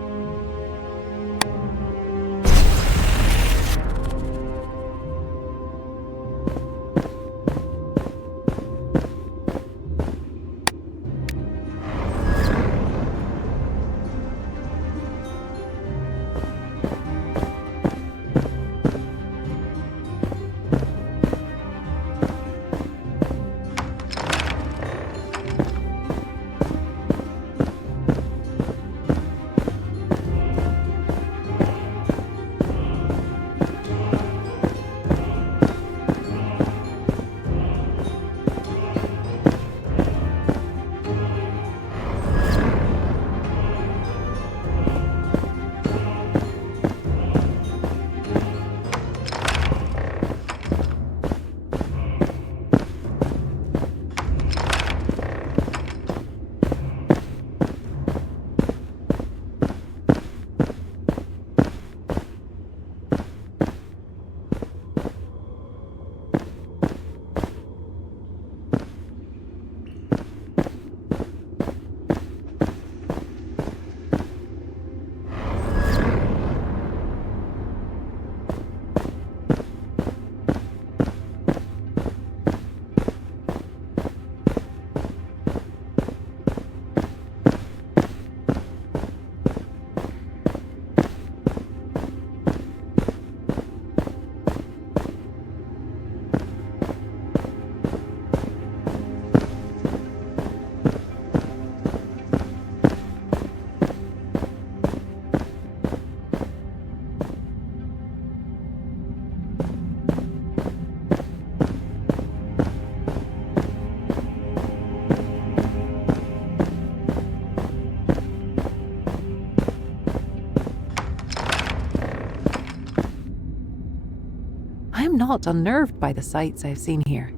not unnerved by the sights I've seen here.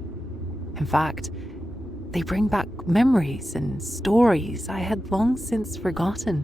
In fact, they bring back memories and stories I had long since forgotten.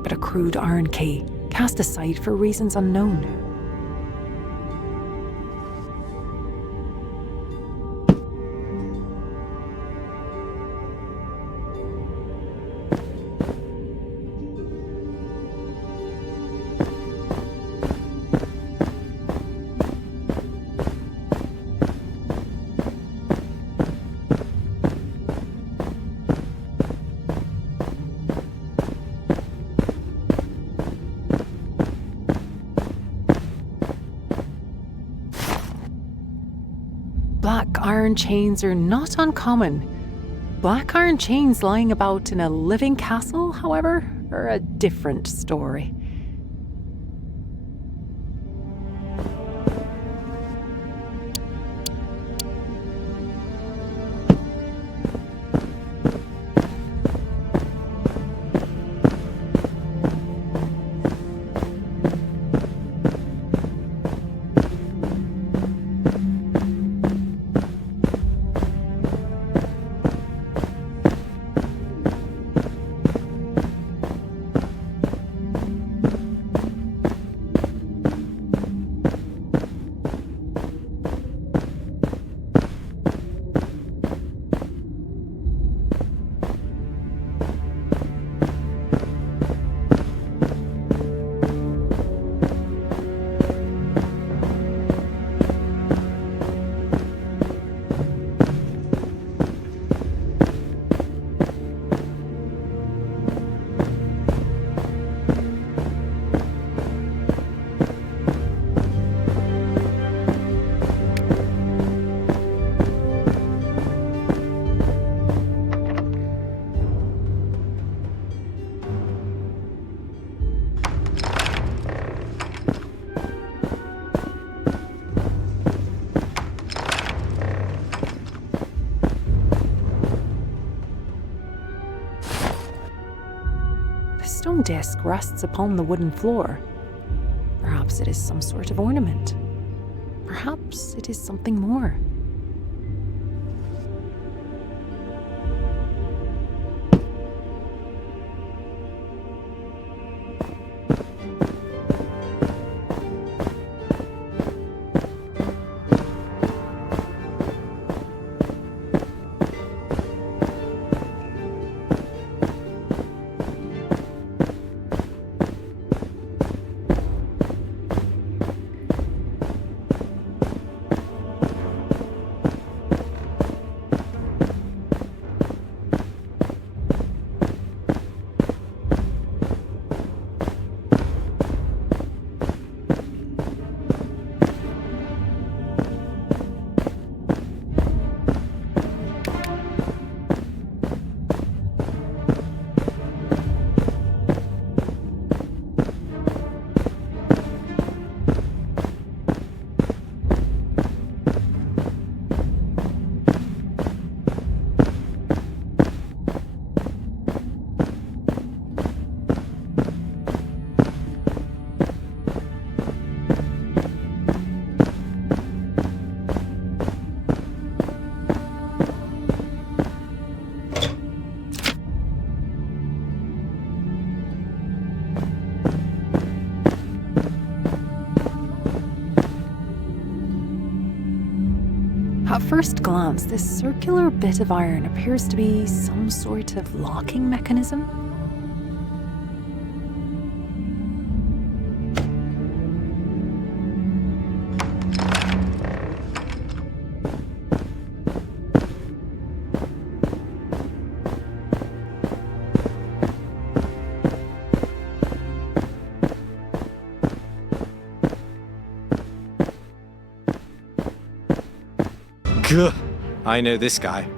But a crude iron key, cast aside for reasons unknown. Black iron chains are not uncommon. Black iron chains lying about in a living castle, however, are a different story. stone disc rests upon the wooden floor. Perhaps it is some sort of ornament. Perhaps it is something more. At first glance, this circular bit of iron appears to be some sort of locking mechanism. Gah! I know this guy.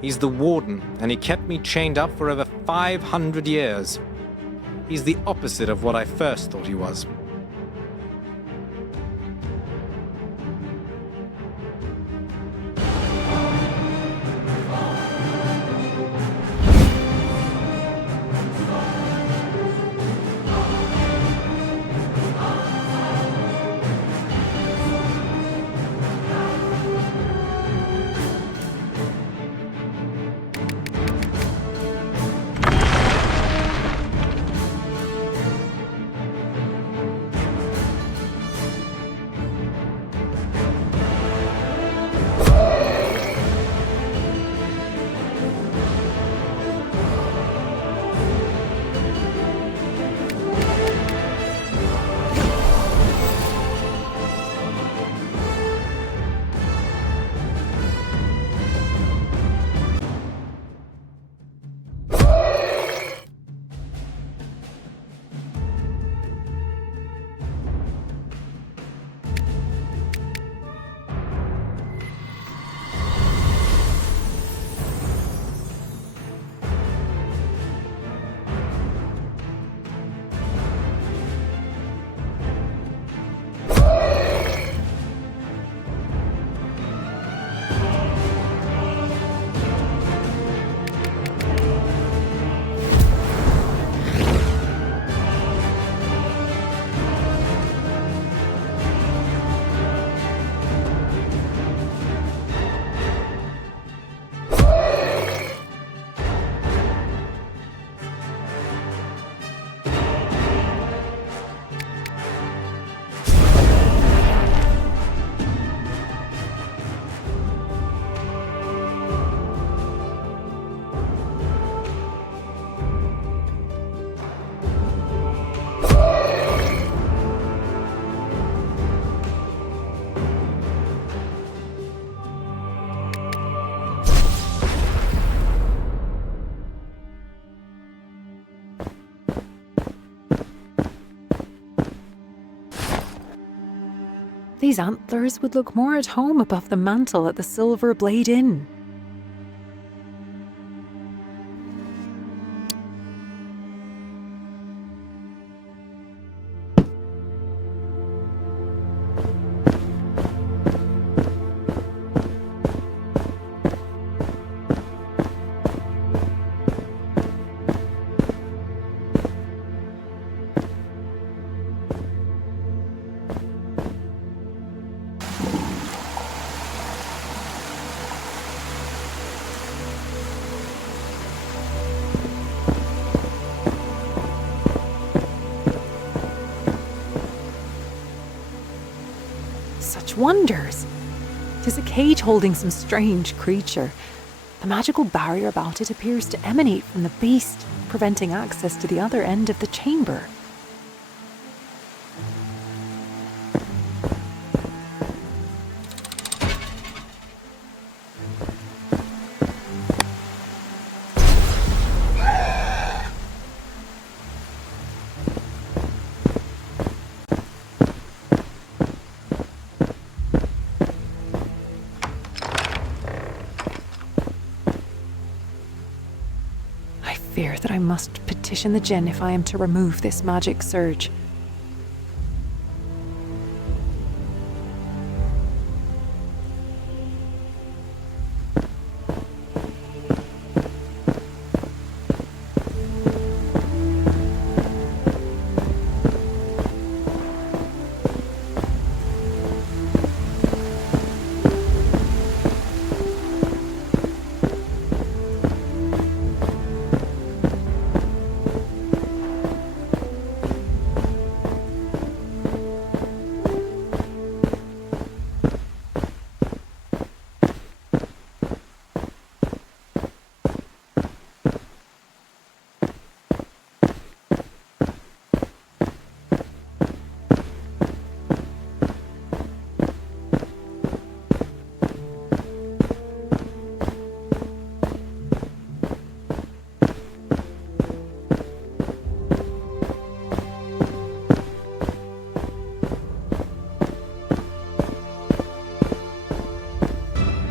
He's the warden, and he kept me chained up for over 500 years. He's the opposite of what I first thought he was. These antlers would look more at home above the mantle at the Silver Blade Inn. Such wonders! 'Tis a cage holding some strange creature. The magical barrier about it appears to emanate from the beast, preventing access to the other end of the chamber. I fear that I must petition the Djinn if I am to remove this magic surge.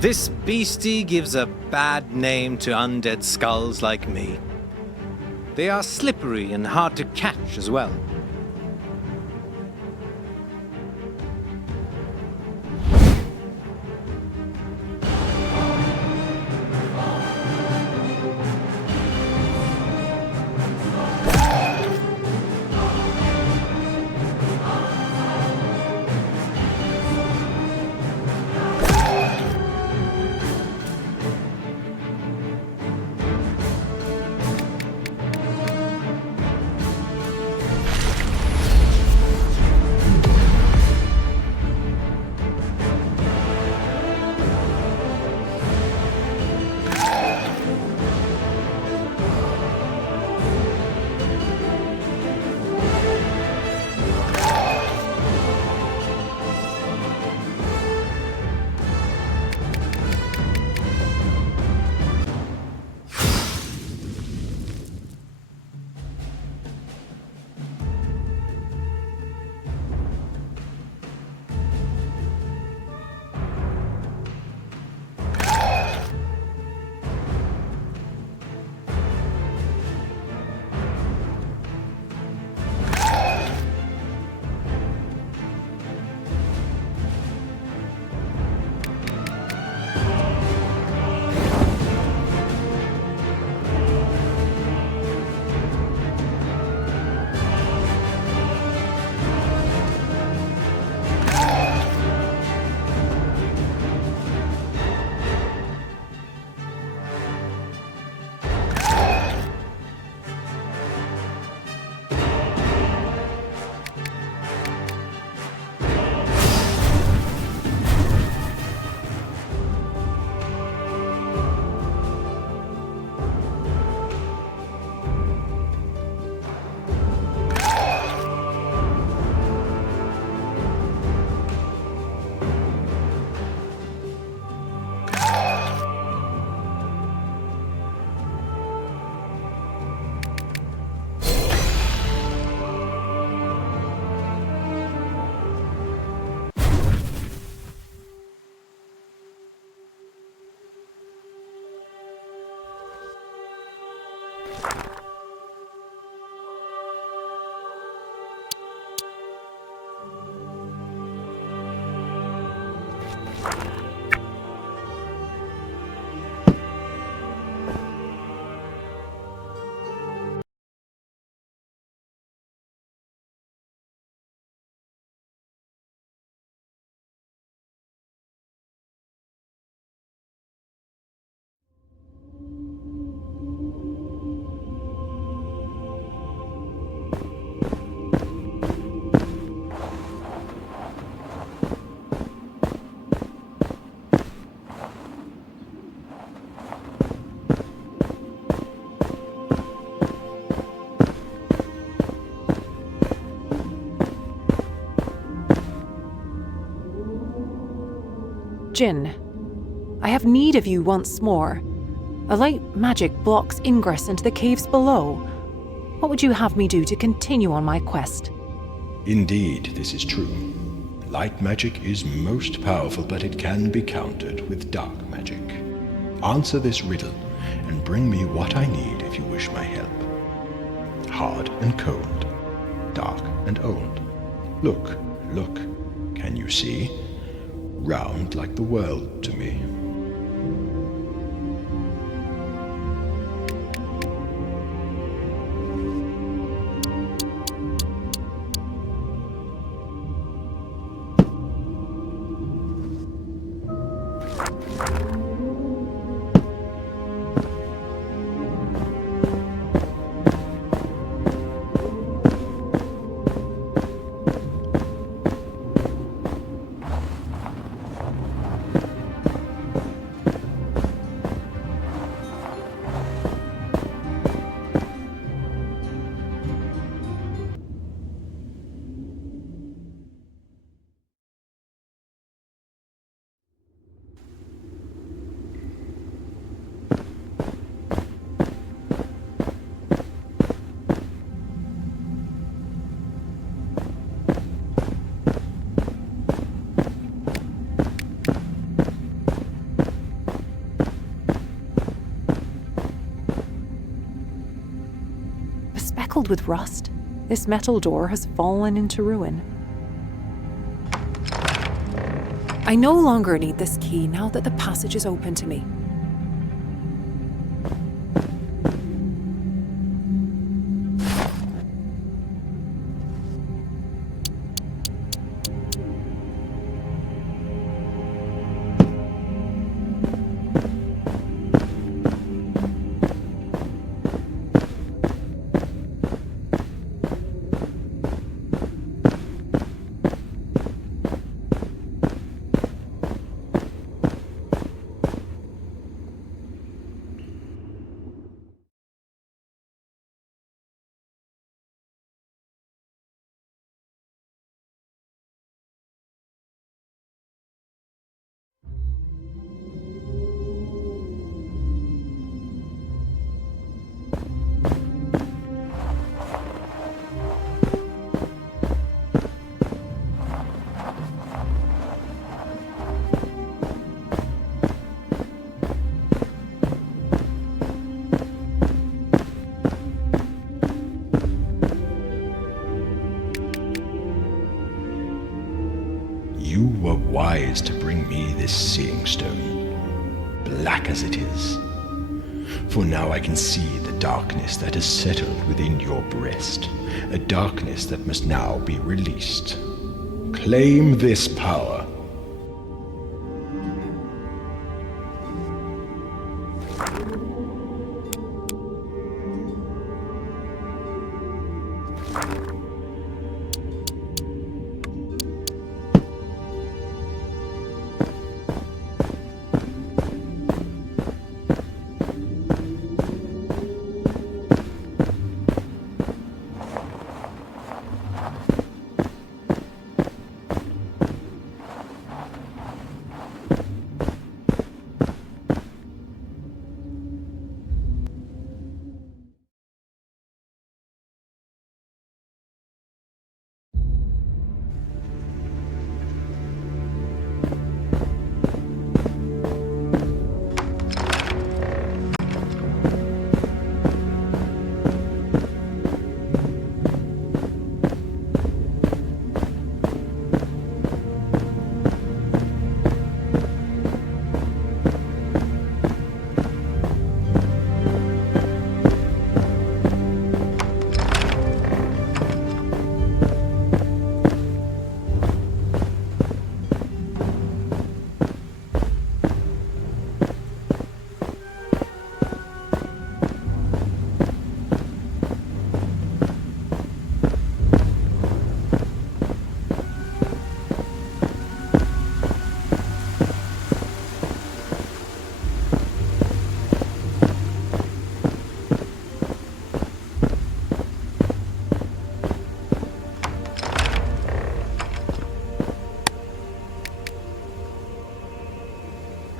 This beastie gives a bad name to undead skulls like me. They are slippery and hard to catch as well. Jin, I have need of you once more. A light magic blocks ingress into the caves below. What would you have me do to continue on my quest? Indeed, this is true. Light magic is most powerful, but it can be countered with dark magic. Answer this riddle, and bring me what I need if you wish my help. Hard and cold, dark and old. Look, look, can you see? Round like the world to me. speckled with rust. This metal door has fallen into ruin. I no longer need this key now that the passage is open to me. You were wise to bring me this seeing stone, black as it is. For now I can see the darkness that has settled within your breast, a darkness that must now be released. Claim this power.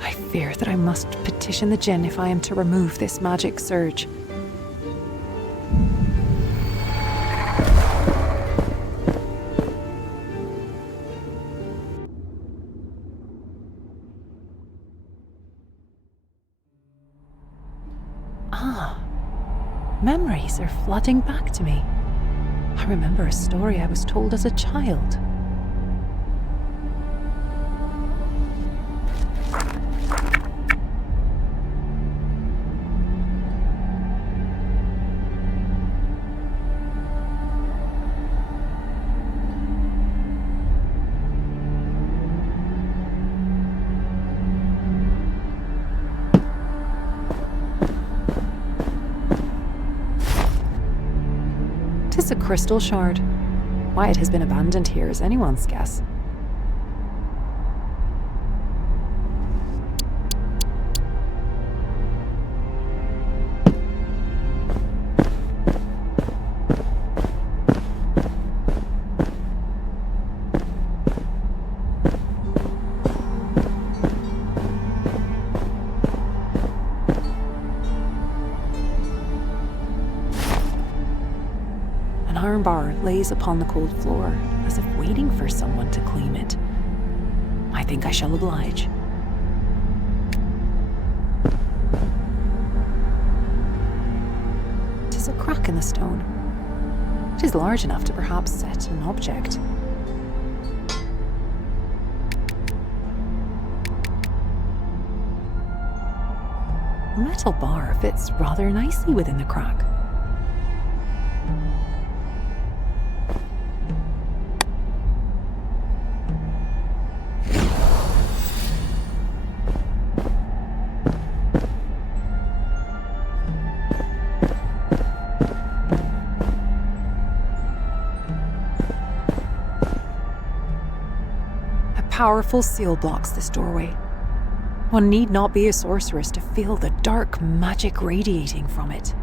I fear that I must petition the Jinn if I am to remove this magic surge. Memories are flooding back to me. I remember a story I was told as a child. Tis a crystal shard. Why it has been abandoned here is anyone's guess. An iron bar lays upon the cold floor, as if waiting for someone to claim it. I think I shall oblige. Tis a crack in the stone. It is large enough to perhaps set an object. The metal bar fits rather nicely within the crack. A powerful seal blocks this doorway. One need not be a sorceress to feel the dark magic radiating from it.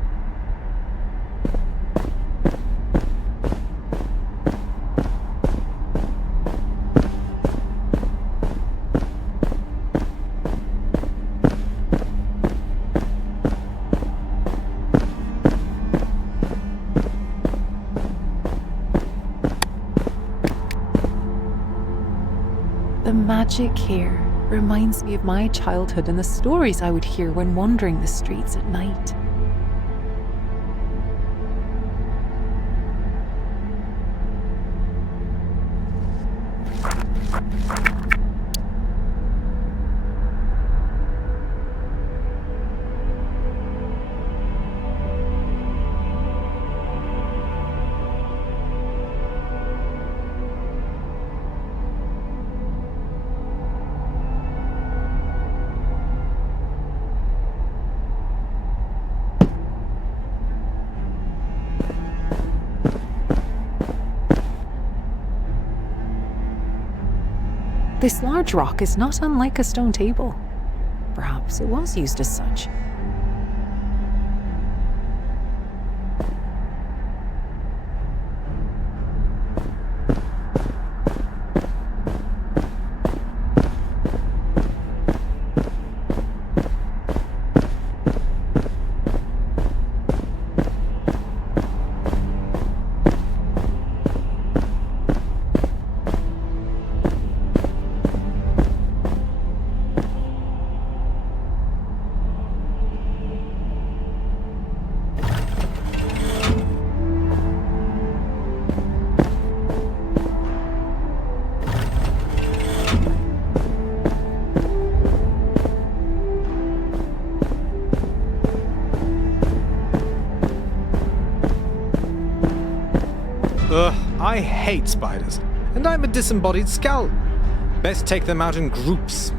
The magic here reminds me of my childhood and the stories I would hear when wandering the streets at night. This large rock is not unlike a stone table. Perhaps it was used as such. I hate spiders, and I'm a disembodied skull. Best take them out in groups.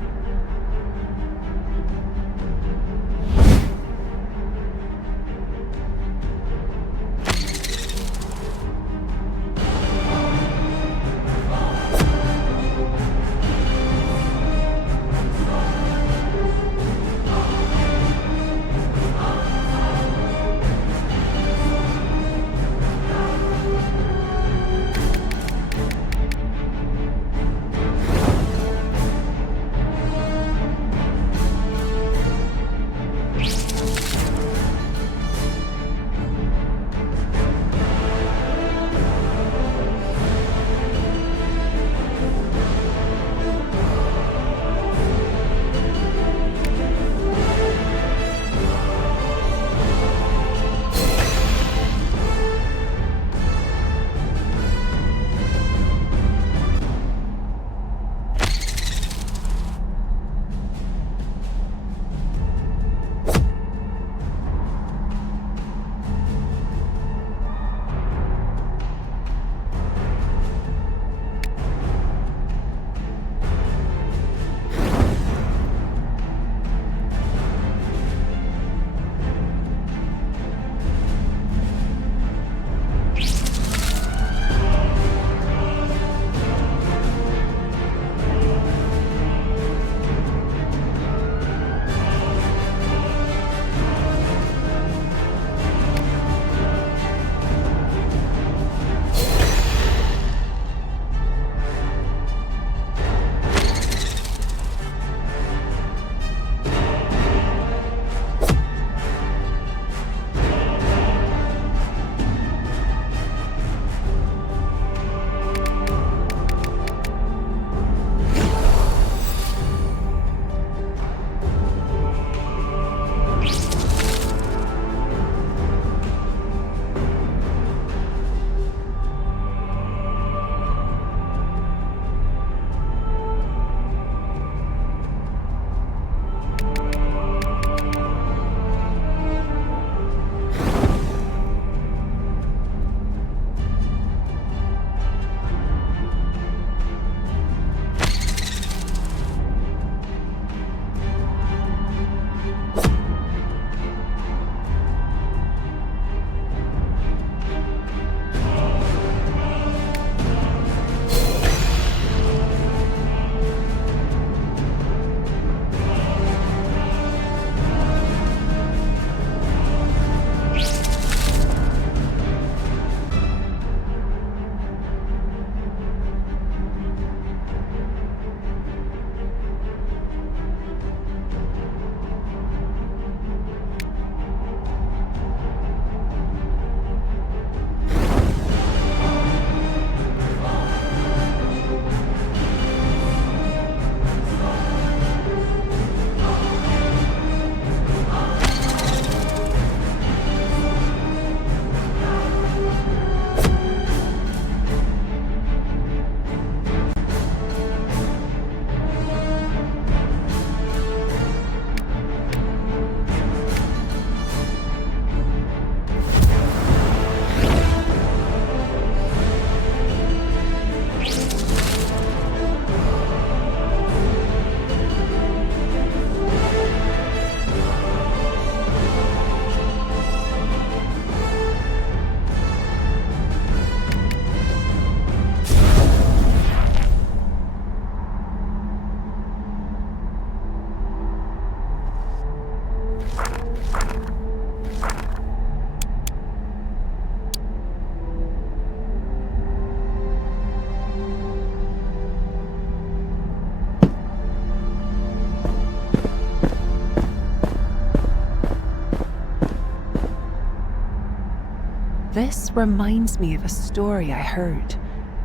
This reminds me of a story I heard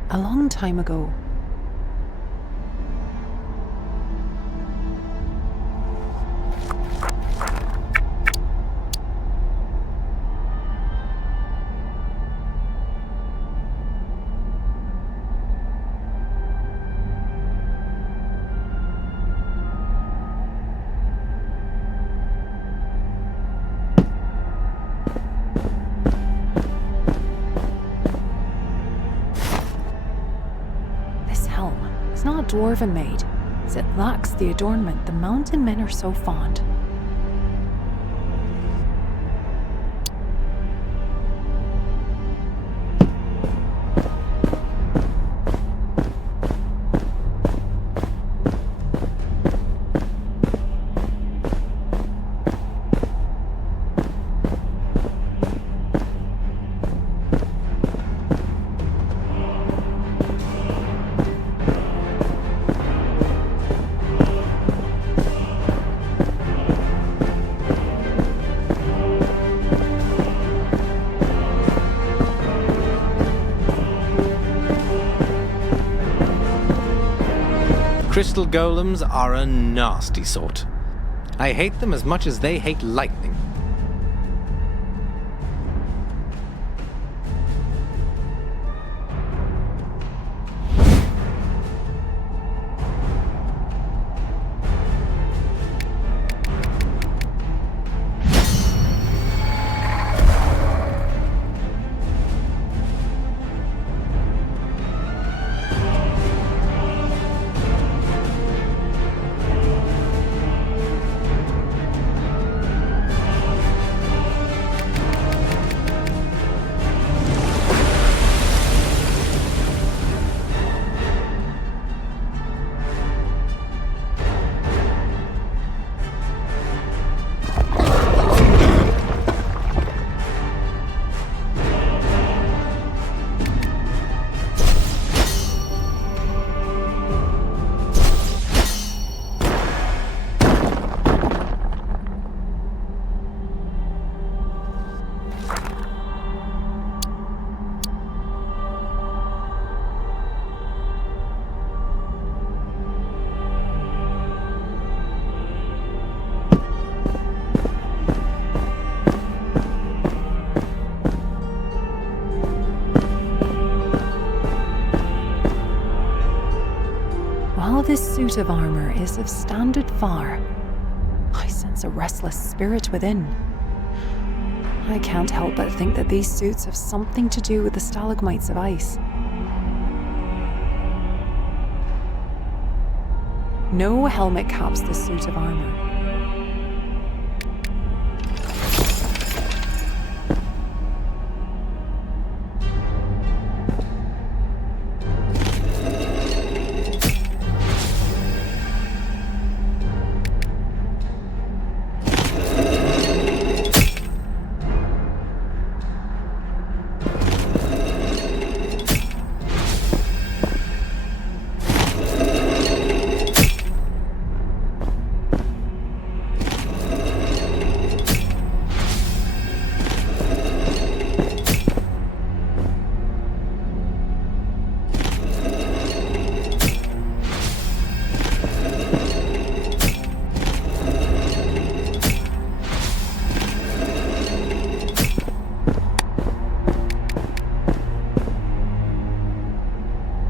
a long time ago. Not dwarven made, as it lacks the adornment the mountain men are so fond. Crystal golems are a nasty sort. I hate them as much as they hate lightning. While this suit of armor is of standard far, I sense a restless spirit within. I can't help but think that these suits have something to do with the stalagmites of ice. No helmet caps the suit of armor.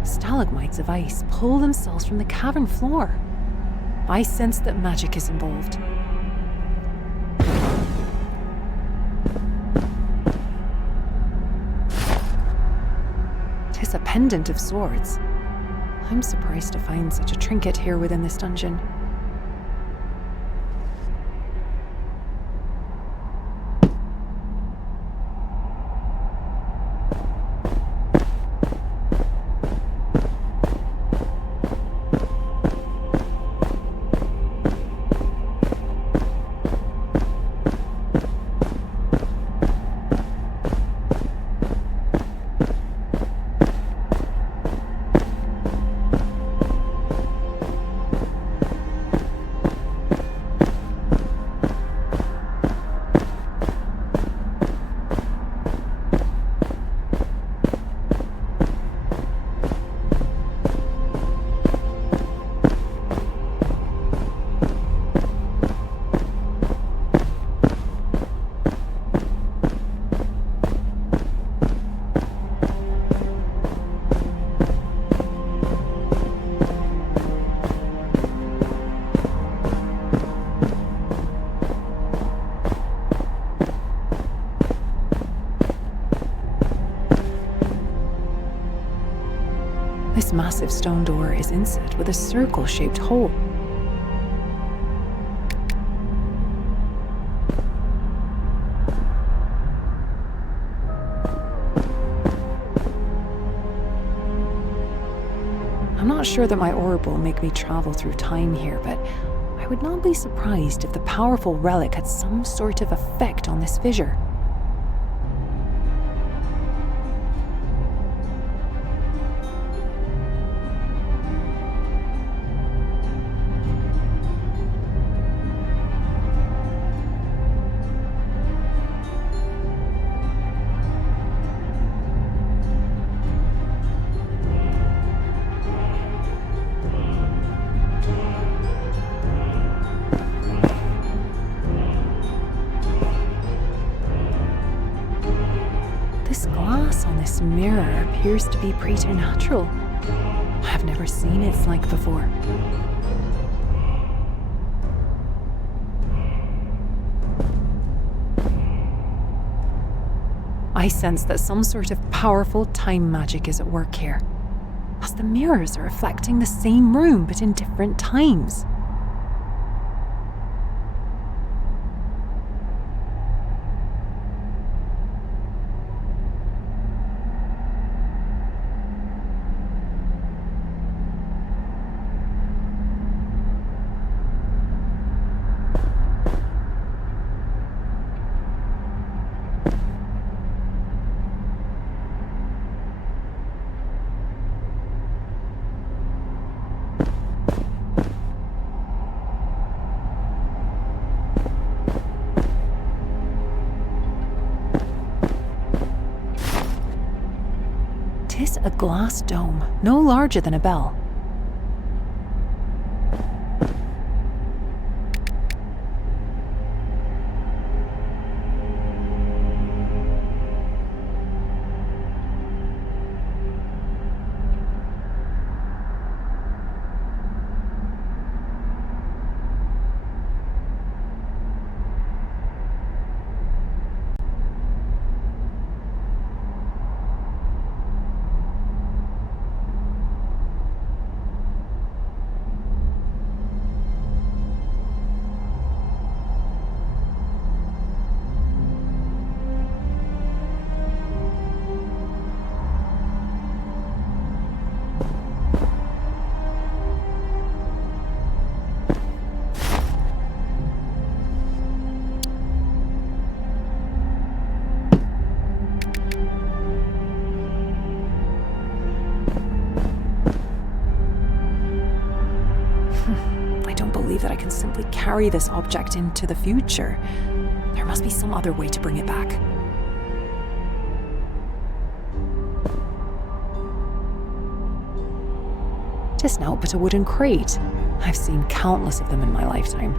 Stalagmites of ice pull themselves from the cavern floor. I sense that magic is involved. Tis a pendant of swords. I'm surprised to find such a trinket here within this dungeon. massive stone door is inset with a circle-shaped hole. I'm not sure that my orb will make me travel through time here, but I would not be surprised if the powerful relic had some sort of effect on this fissure. This glass on this mirror appears to be preternatural. I've never seen its like before. I sense that some sort of powerful time magic is at work here, as the mirrors are reflecting the same room but in different times. Tis a glass dome, no larger than a bell. That I can simply carry this object into the future. There must be some other way to bring it back. Tis naught but a wooden crate. I've seen countless of them in my lifetime.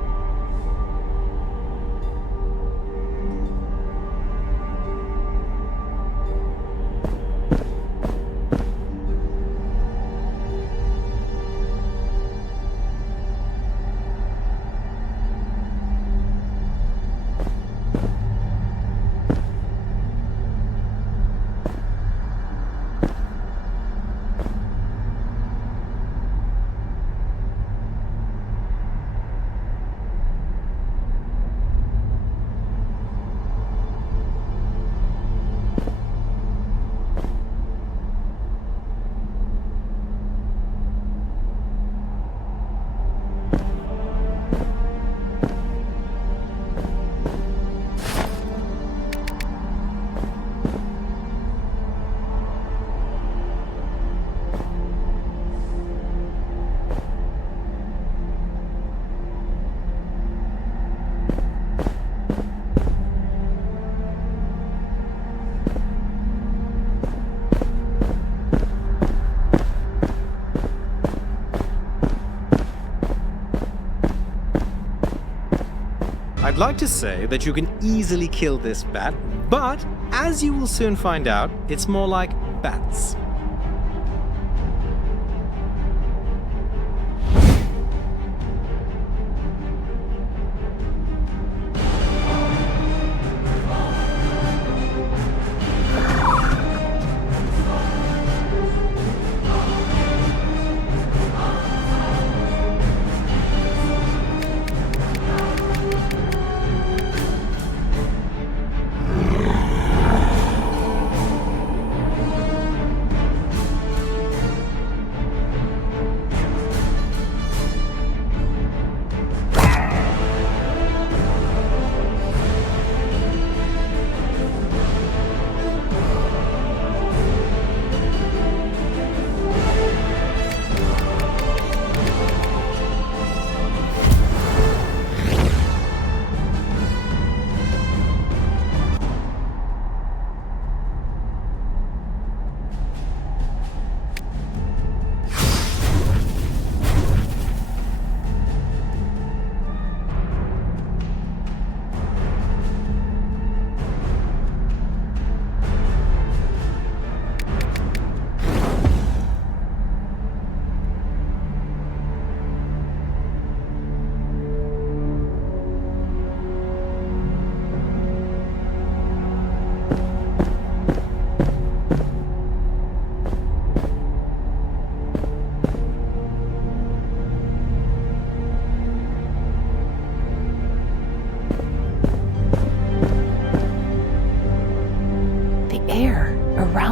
I'd like to say that you can easily kill this bat, but as you will soon find out, it's more like bats.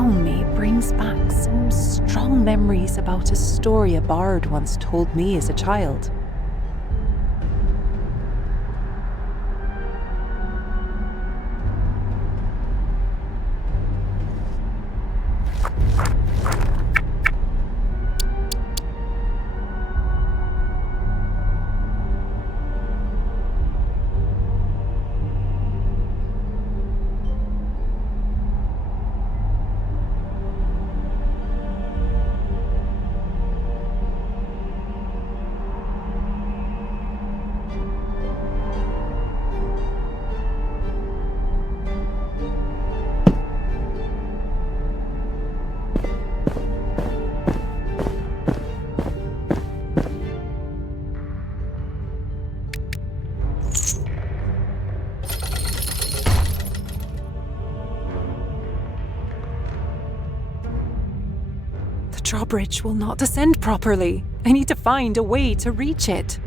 around me brings back some strong memories about a story a bard once told me as a child. The drawbridge will not descend properly. I need to find a way to reach it.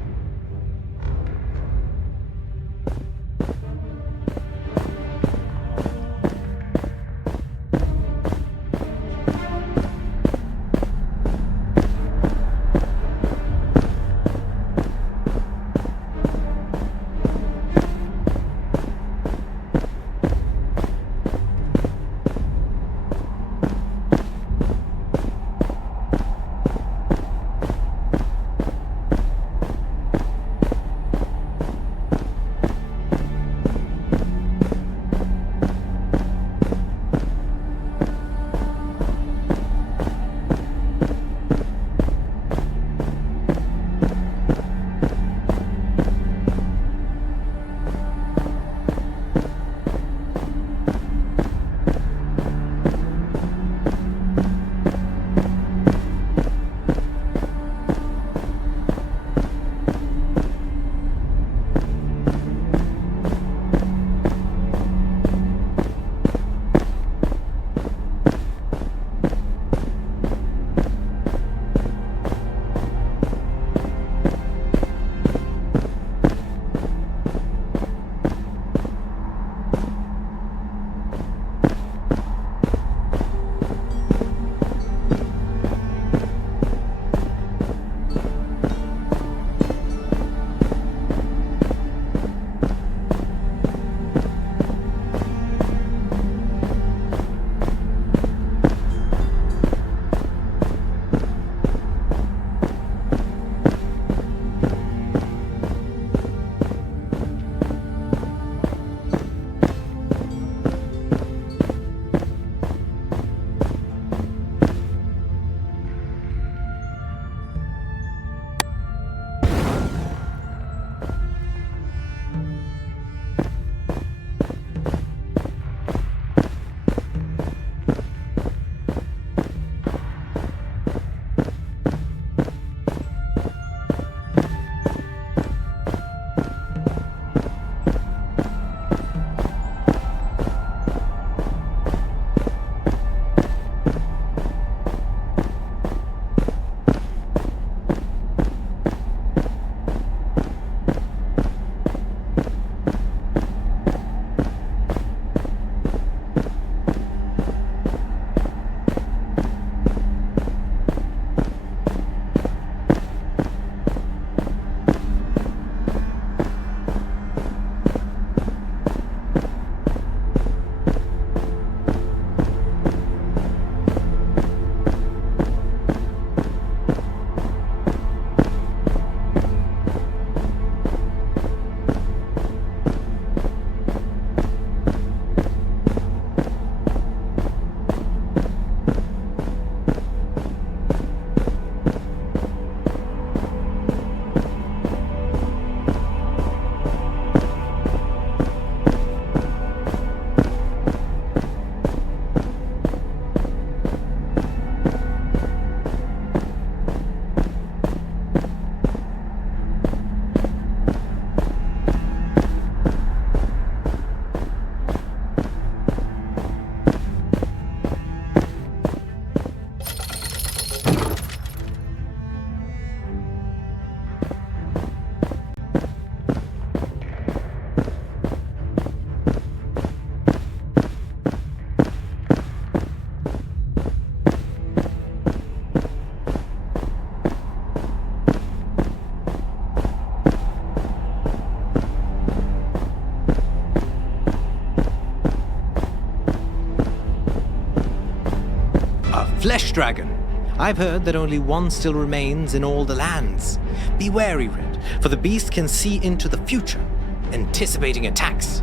flesh dragon. I've heard that only one still remains in all the lands. Be wary, Red, for the beast can see into the future, anticipating attacks.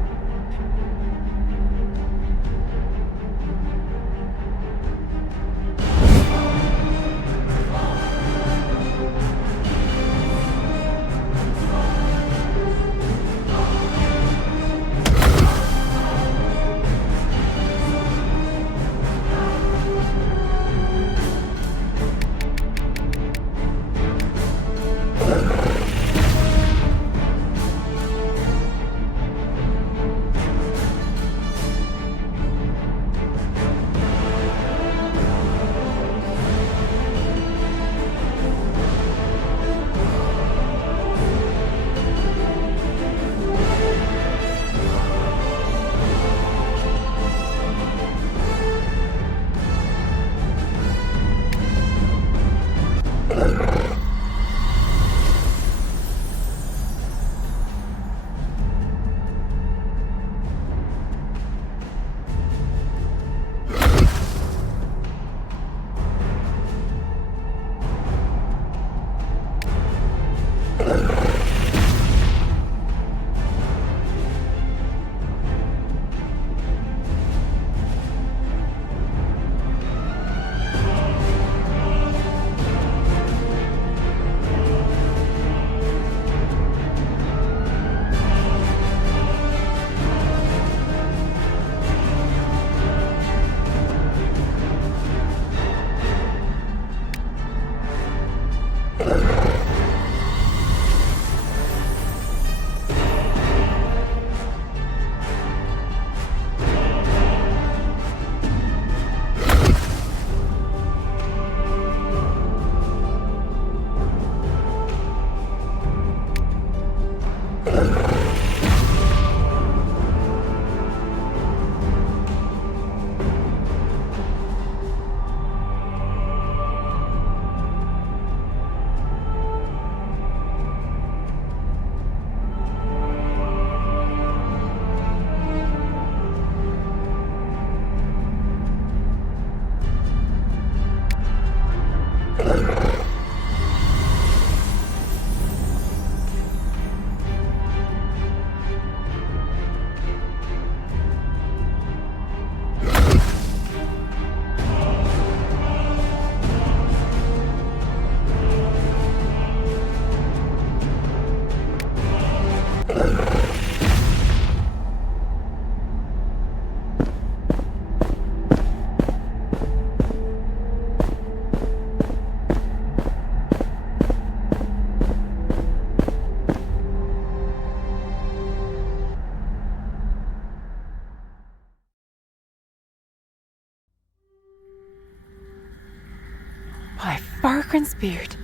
By Fargren's beard,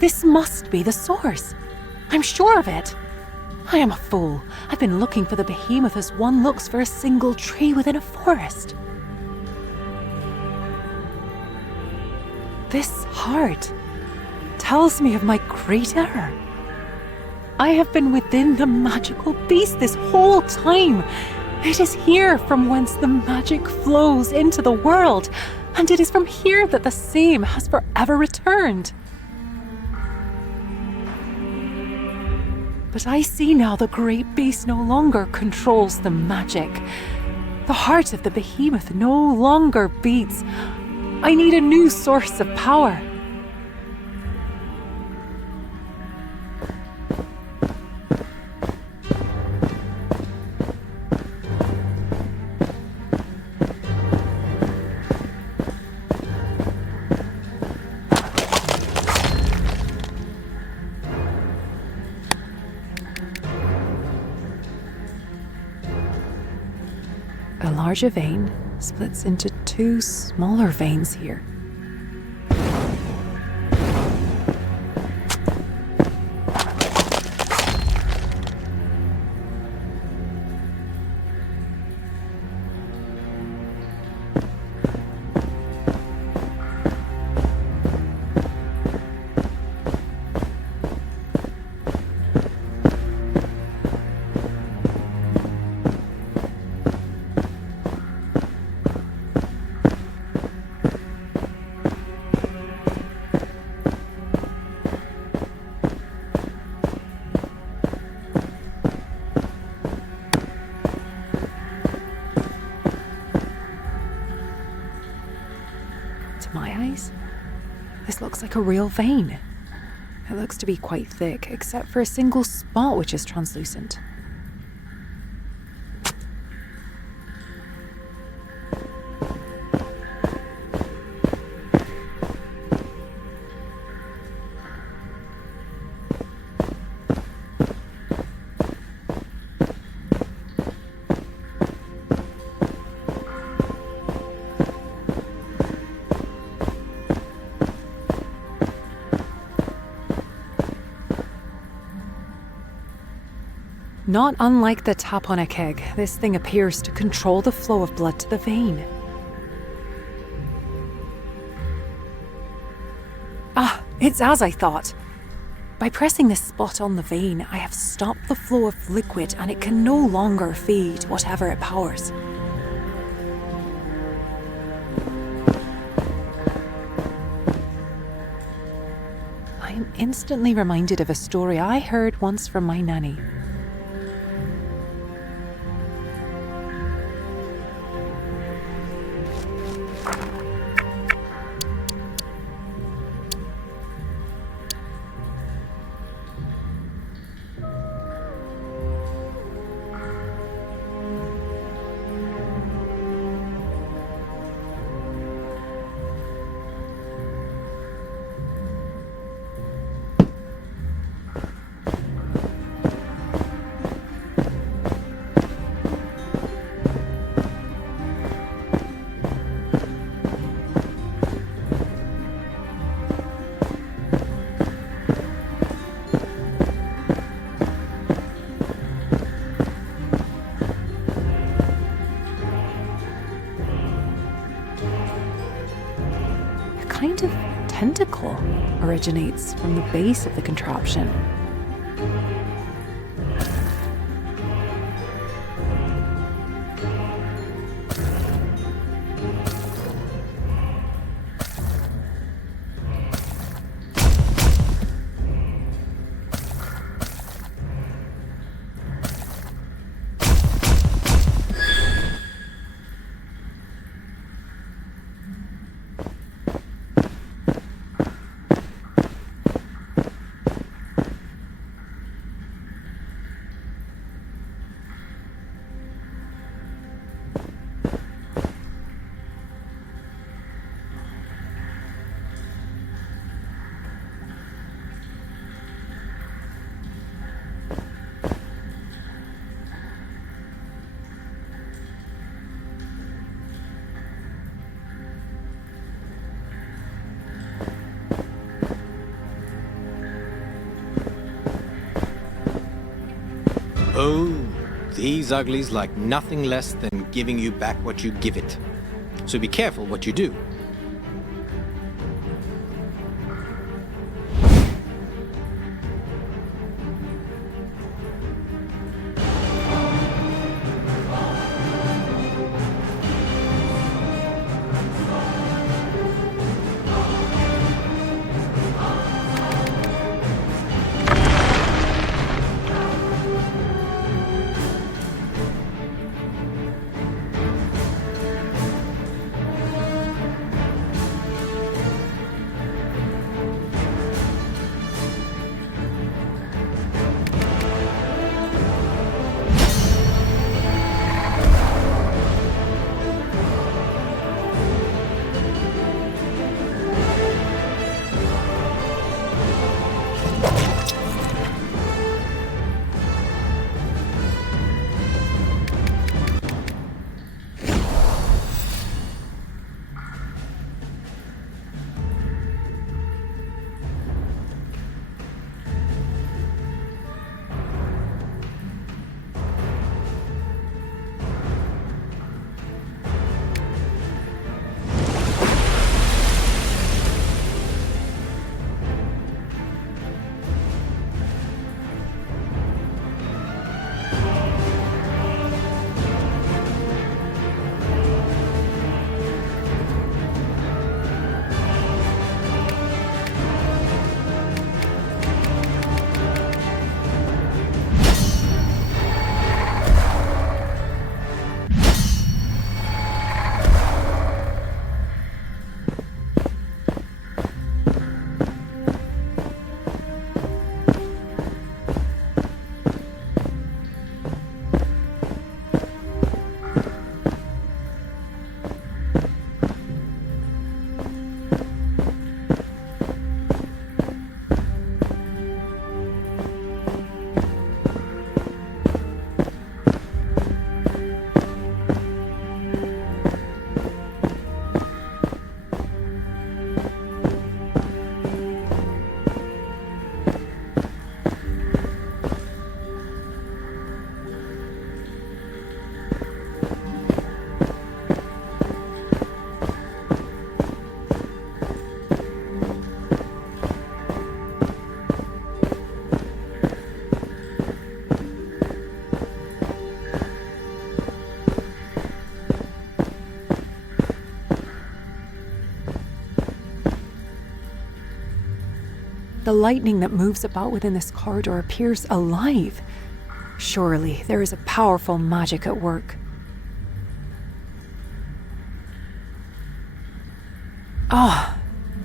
this must be the source. I'm sure of it. I am a fool. I've been looking for the behemoth as one looks for a single tree within a forest. This heart tells me of my great error. I have been within the magical beast this whole time. It is here from whence the magic flows into the world, and it is from here that the same has forever returned. But I see now the great beast no longer controls the magic. The heart of the behemoth no longer beats. I need a new source of power. A larger vein splits into two smaller veins here. This looks like a real vein. It looks to be quite thick, except for a single spot which is translucent. Not unlike the tap on a keg, this thing appears to control the flow of blood to the vein. Ah, it's as I thought. By pressing this spot on the vein, I have stopped the flow of liquid and it can no longer feed whatever it powers. I am instantly reminded of a story I heard once from my nanny. Kind of tentacle originates from the base of the contraption. Oh, these uglies like nothing less than giving you back what you give it. So be careful what you do. The lightning that moves about within this corridor appears alive. Surely there is a powerful magic at work.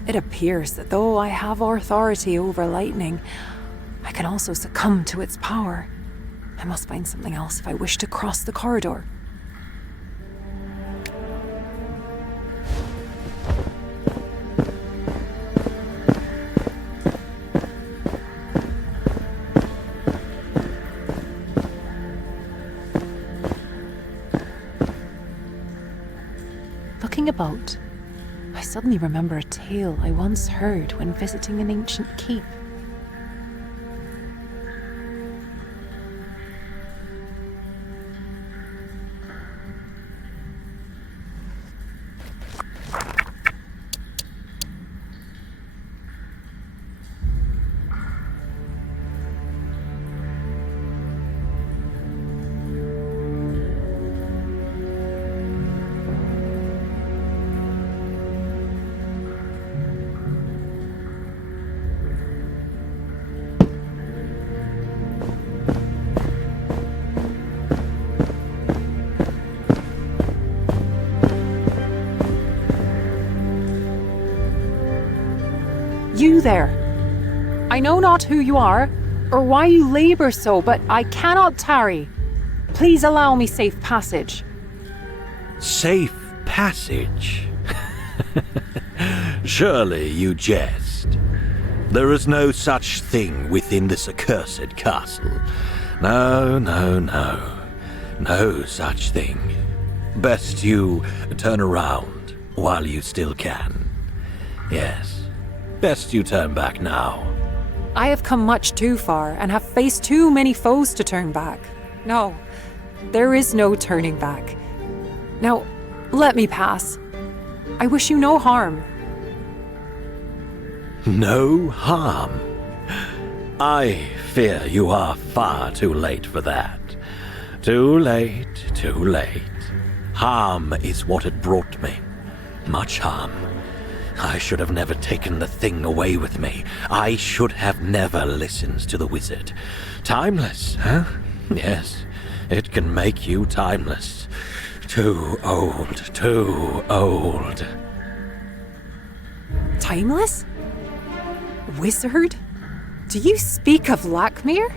It appears that though I have authority over lightning, I can also succumb to its power. I must find something else if I wish to cross the corridor. Looking about, I suddenly remember a tale I once heard when visiting an ancient keep. You there! I know not who you are, or why you labor so, but I cannot tarry. Please allow me safe passage. Safe passage? Surely you jest. There is no such thing within this accursed castle. No, no, no. No such thing. Best you turn around while you still can. Yes. Best you turn back now. I have come much too far and have faced too many foes to turn back. No, there is no turning back. Now, let me pass. I wish you no harm. No harm? I fear you are far too late for that. Too late, too late. Harm is what it brought me. Much harm. I should have never taken the thing away with me. I should have never listened to the wizard. Timeless, huh? Yes, it can make you timeless. Too old, too old. Timeless? Wizard? Do you speak of Lakmir?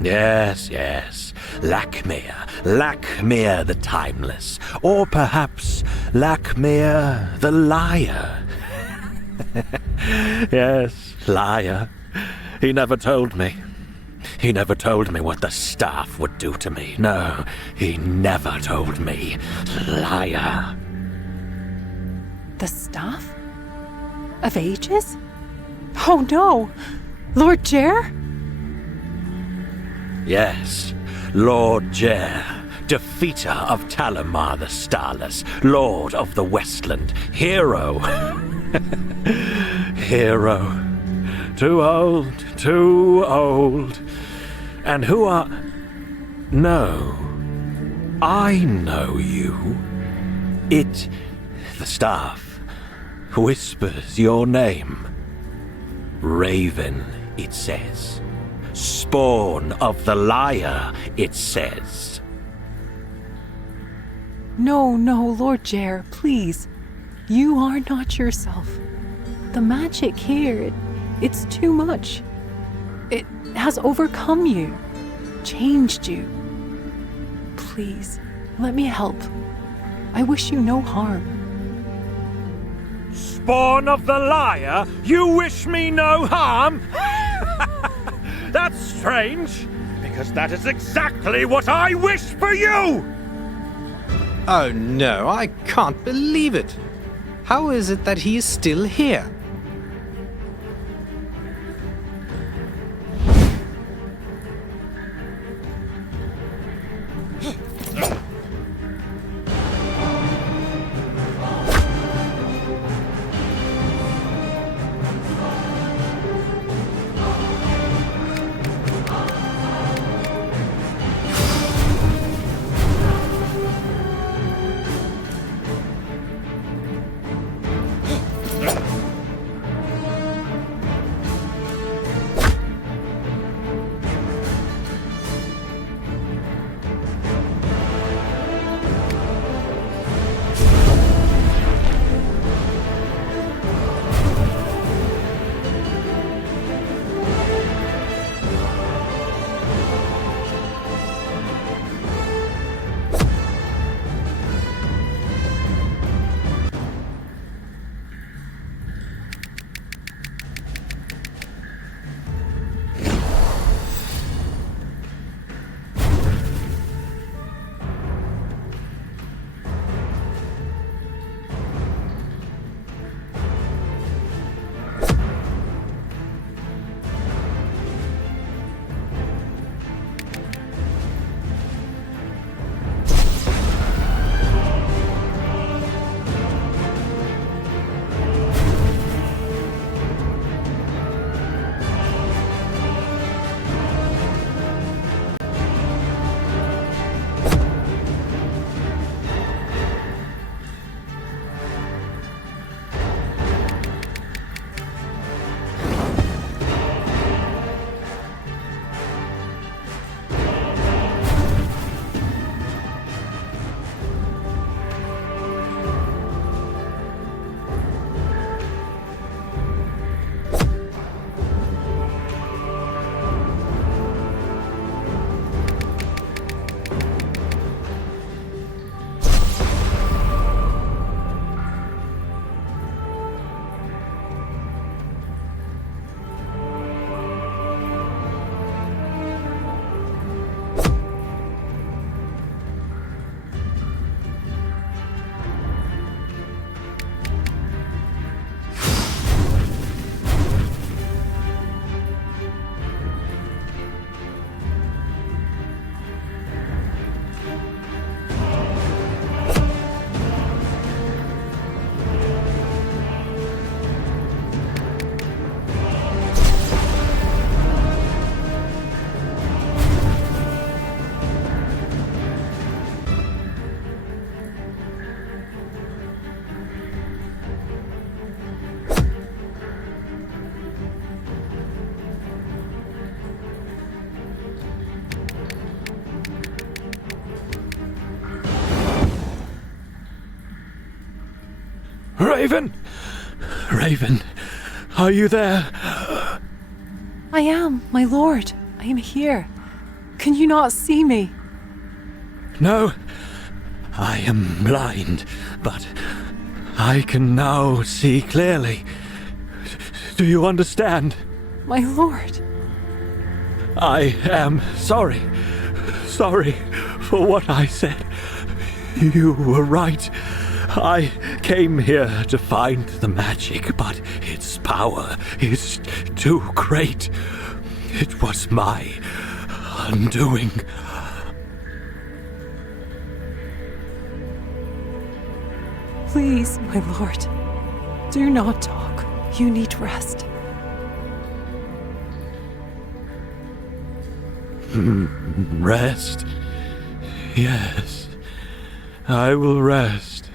Yes, yes. Lakmir the Timeless. Or perhaps Lakmir the Liar. Yes, liar. He never told me. He never told me what the staff would do to me. No, he never told me. Liar. The staff? Of ages? Oh no! Lord Jer? Yes, Lord Jer, defeater of Talamar the Starless, Lord of the Westland, hero. Hero. Too old, too old. And who are... No, I know you. It, the staff, whispers your name. Raven, it says. Spawn of the Liar, it says. No, no, Lord Jer, please. You are not yourself. The magic here, it's too much. It has overcome you, changed you. Please, let me help. I wish you no harm. Spawn of the Liar? You wish me no harm? That's strange, because that is exactly what I wish for you! Oh no, I can't believe it. How is it that he is still here? Raven! Raven, are you there? I am, my lord. I am here. Can you not see me? No, I am blind, but I can now see clearly. Do you understand? My lord. I am sorry. Sorry for what I said. You were right. I came here to find the magic, but its power is too great. It was my undoing. Please, my lord. Do not talk. You need rest. Rest? Yes, I will rest.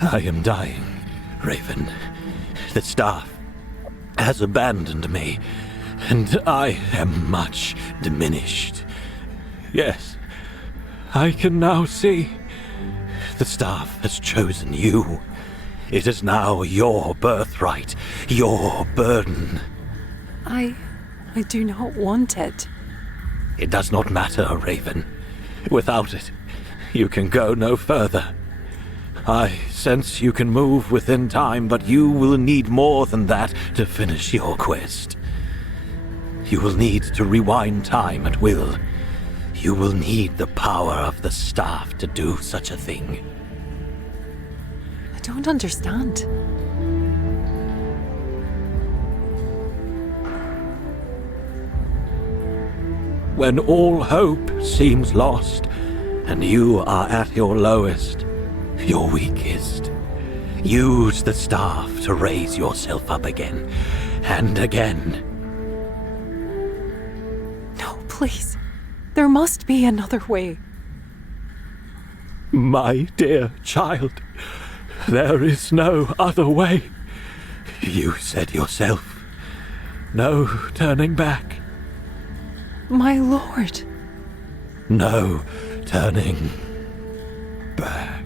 I am dying, Raven. The staff has abandoned me, and I am much diminished. Yes, I can now see. The staff has chosen you. It is now your birthright, your burden. I do not want it. It does not matter, Raven. Without it, you can go no further. I sense you can move within time, but you will need more than that to finish your quest. You will need to rewind time at will. You will need the power of the staff to do such a thing. I don't understand. When all hope seems lost, and you are at your lowest, your weakest, use the staff to raise yourself up again, and again. No, please. There must be another way. My dear child, there is no other way. You said yourself, no turning back. My lord. No turning back.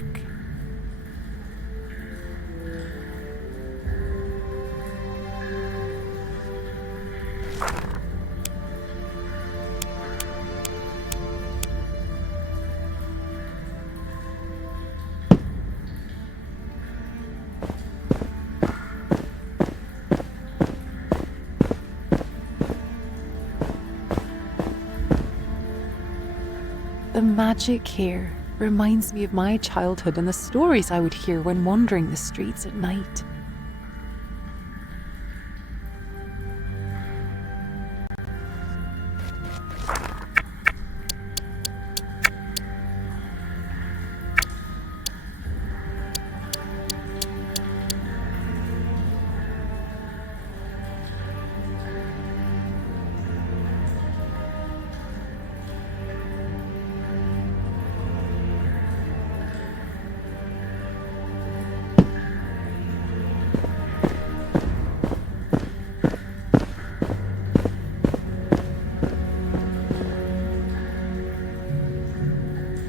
The magic here reminds me of my childhood and the stories I would hear when wandering the streets at night.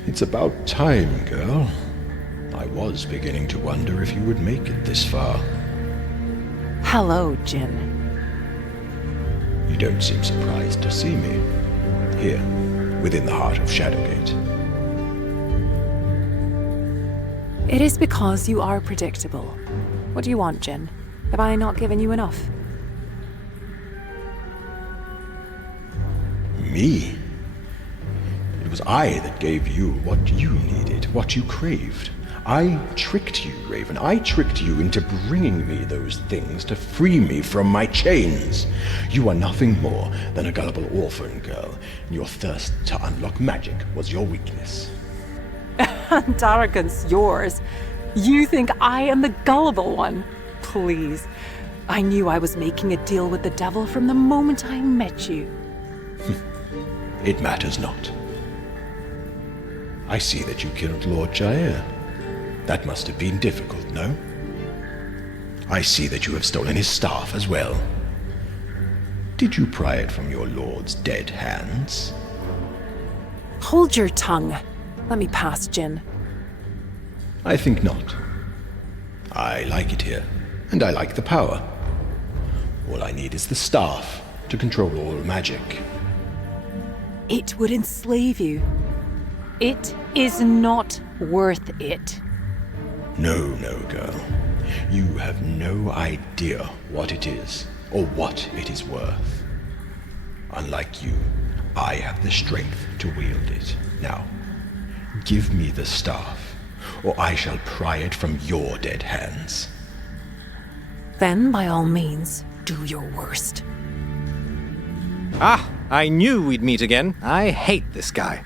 It's about time, girl. I was beginning to wonder if you would make it this far. Hello, Jin. You don't seem surprised to see me. Here, within the heart of Shadowgate. It is because you are predictable. What do you want, Jin? Have I not given you enough? Me? It was I that gave you what you needed, what you craved. I tricked you, Raven. I tricked you into bringing me those things to free me from my chains. You are nothing more than a gullible orphan girl, and your thirst to unlock magic was your weakness. And arrogance yours. You think I am the gullible one? Please. I knew I was making a deal with the devil from the moment I met you. It matters not. I see that you killed Lord Jair. That must have been difficult, no? I see that you have stolen his staff as well. Did you pry it from your lord's dead hands? Hold your tongue. Let me pass, Jin. I think not. I like it here, and I like the power. All I need is the staff to control all magic. It would enslave you. It is not worth it. No, girl. You have no idea what it is, or what it is worth. Unlike you, I have the strength to wield it. Now, give me the staff, or I shall pry it from your dead hands. Then, by all means, do your worst. Ah, I knew we'd meet again. I hate this guy.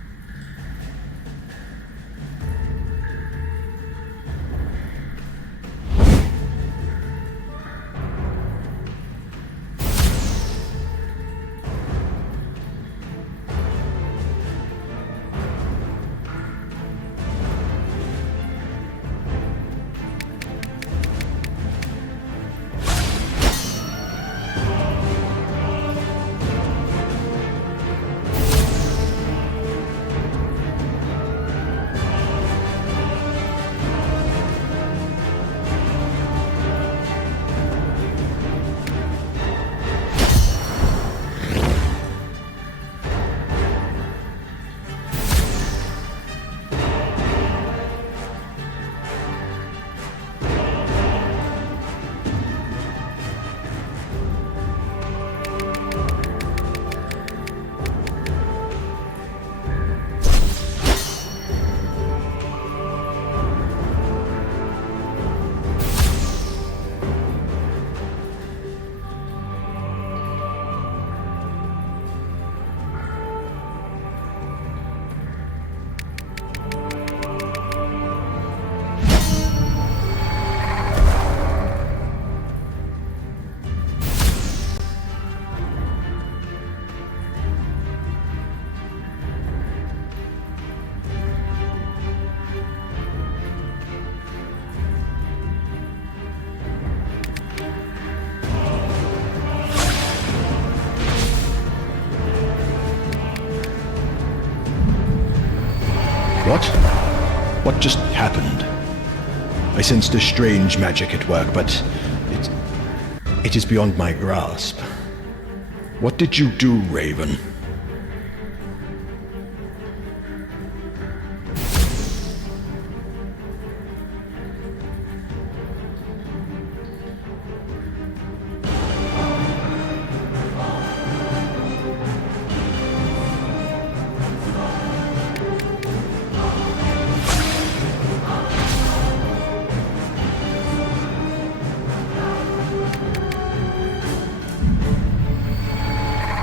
What? What just happened? I sensed a strange magic at work, but it is beyond my grasp. What did you do, Raven?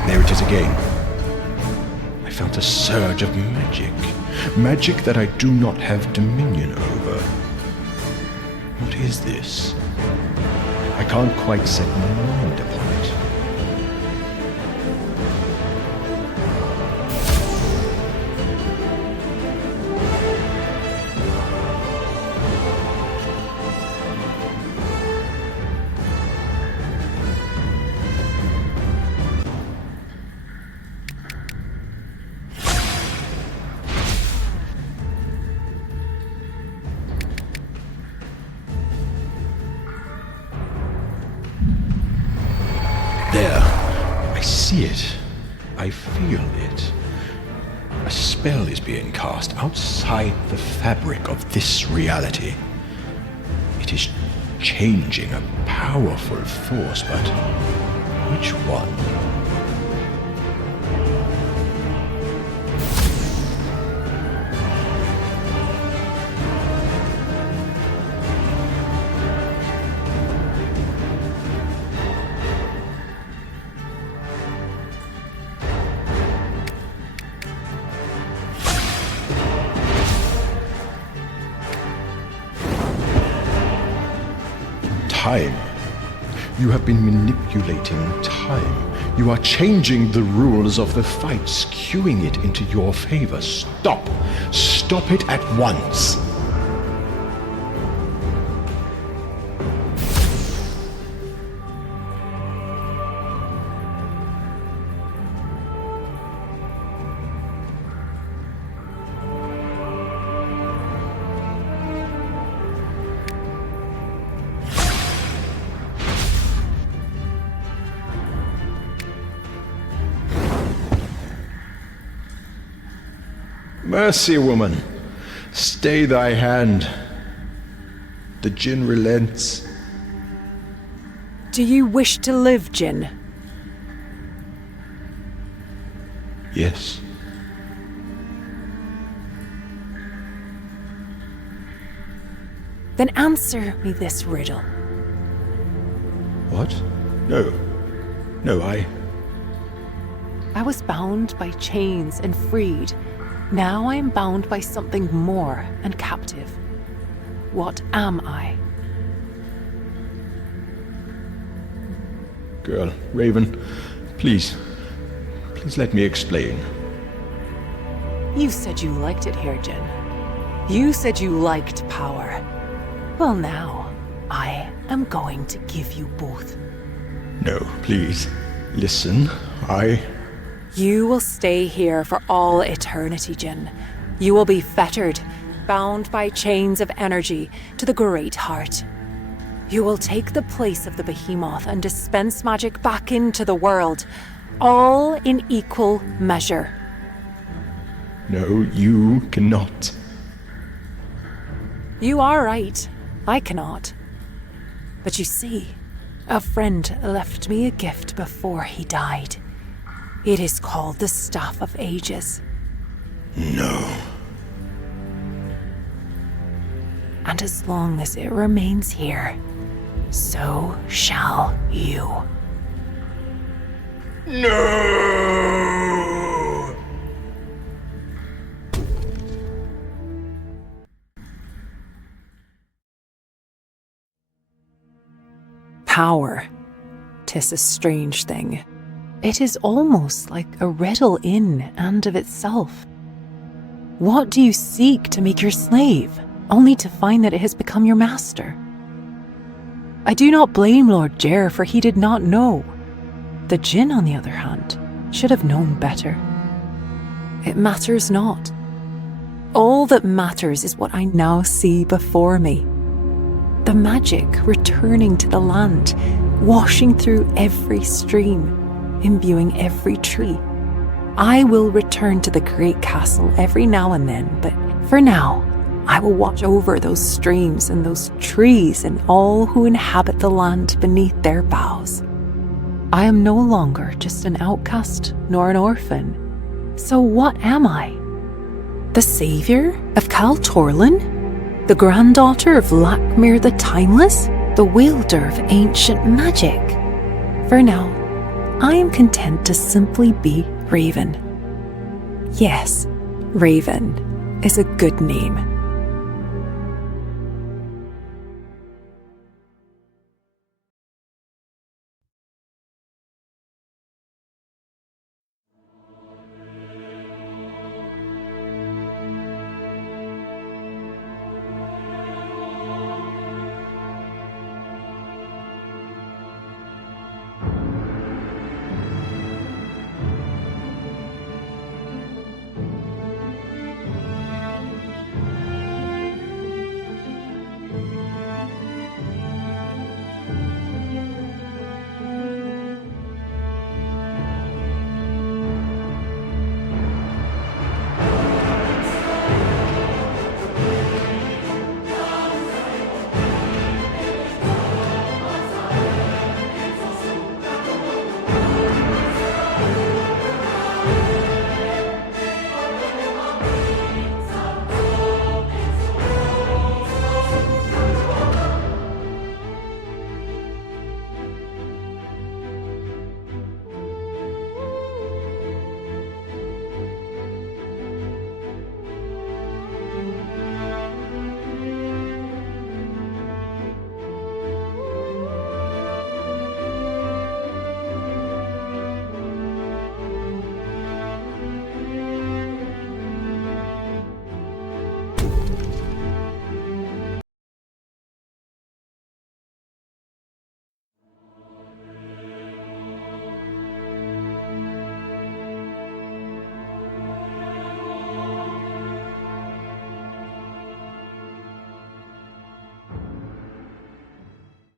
There it is again. I felt a surge of magic. Magic that I do not have dominion over. What is this? I can't quite set my mind upon it. There. I see it. I feel it. A spell is being cast outside the fabric of this reality. It is changing a powerful force, but which one? Time. You have been manipulating time. You are changing the rules of the fight, skewing it into your favor. Stop. Stop it at once. Mercy, woman. Stay thy hand. The Jinn relents. Do you wish to live, Jinn? Yes. Then answer me this riddle. What? No. No, I was bound by chains and freed. Now I am bound by something more and captive. What am I? Girl, Raven, please let me explain. You said you liked it here, Jin. You said you liked power. Well, now, I am going to give you both. No, please. Listen, You will stay here for all eternity, Jin. You will be fettered, bound by chains of energy to the Great Heart. You will take the place of the behemoth and dispense magic back into the world, all in equal measure. No, you cannot. You are right. I cannot. But you see, a friend left me a gift before he died. It is called the Staff of Ages. No. And as long as it remains here, so shall you. No! Power. 'Tis a strange thing. It is almost like a riddle in and of itself. What do you seek to make your slave, only to find that it has become your master? I do not blame Lord Jer, for he did not know. The Jinn, on the other hand, should have known better. It matters not. All that matters is what I now see before me. The magic returning to the land, washing through every stream, imbuing every tree. I will return to the great castle every now and then, but for now, I will watch over those streams and those trees and all who inhabit the land beneath their boughs. I am no longer just an outcast nor an orphan. So what am I? The savior of Cal Torlin? The granddaughter of Lakmir the Timeless? The wielder of ancient magic? For now, I am content to simply be Raven. Yes, Raven is a good name.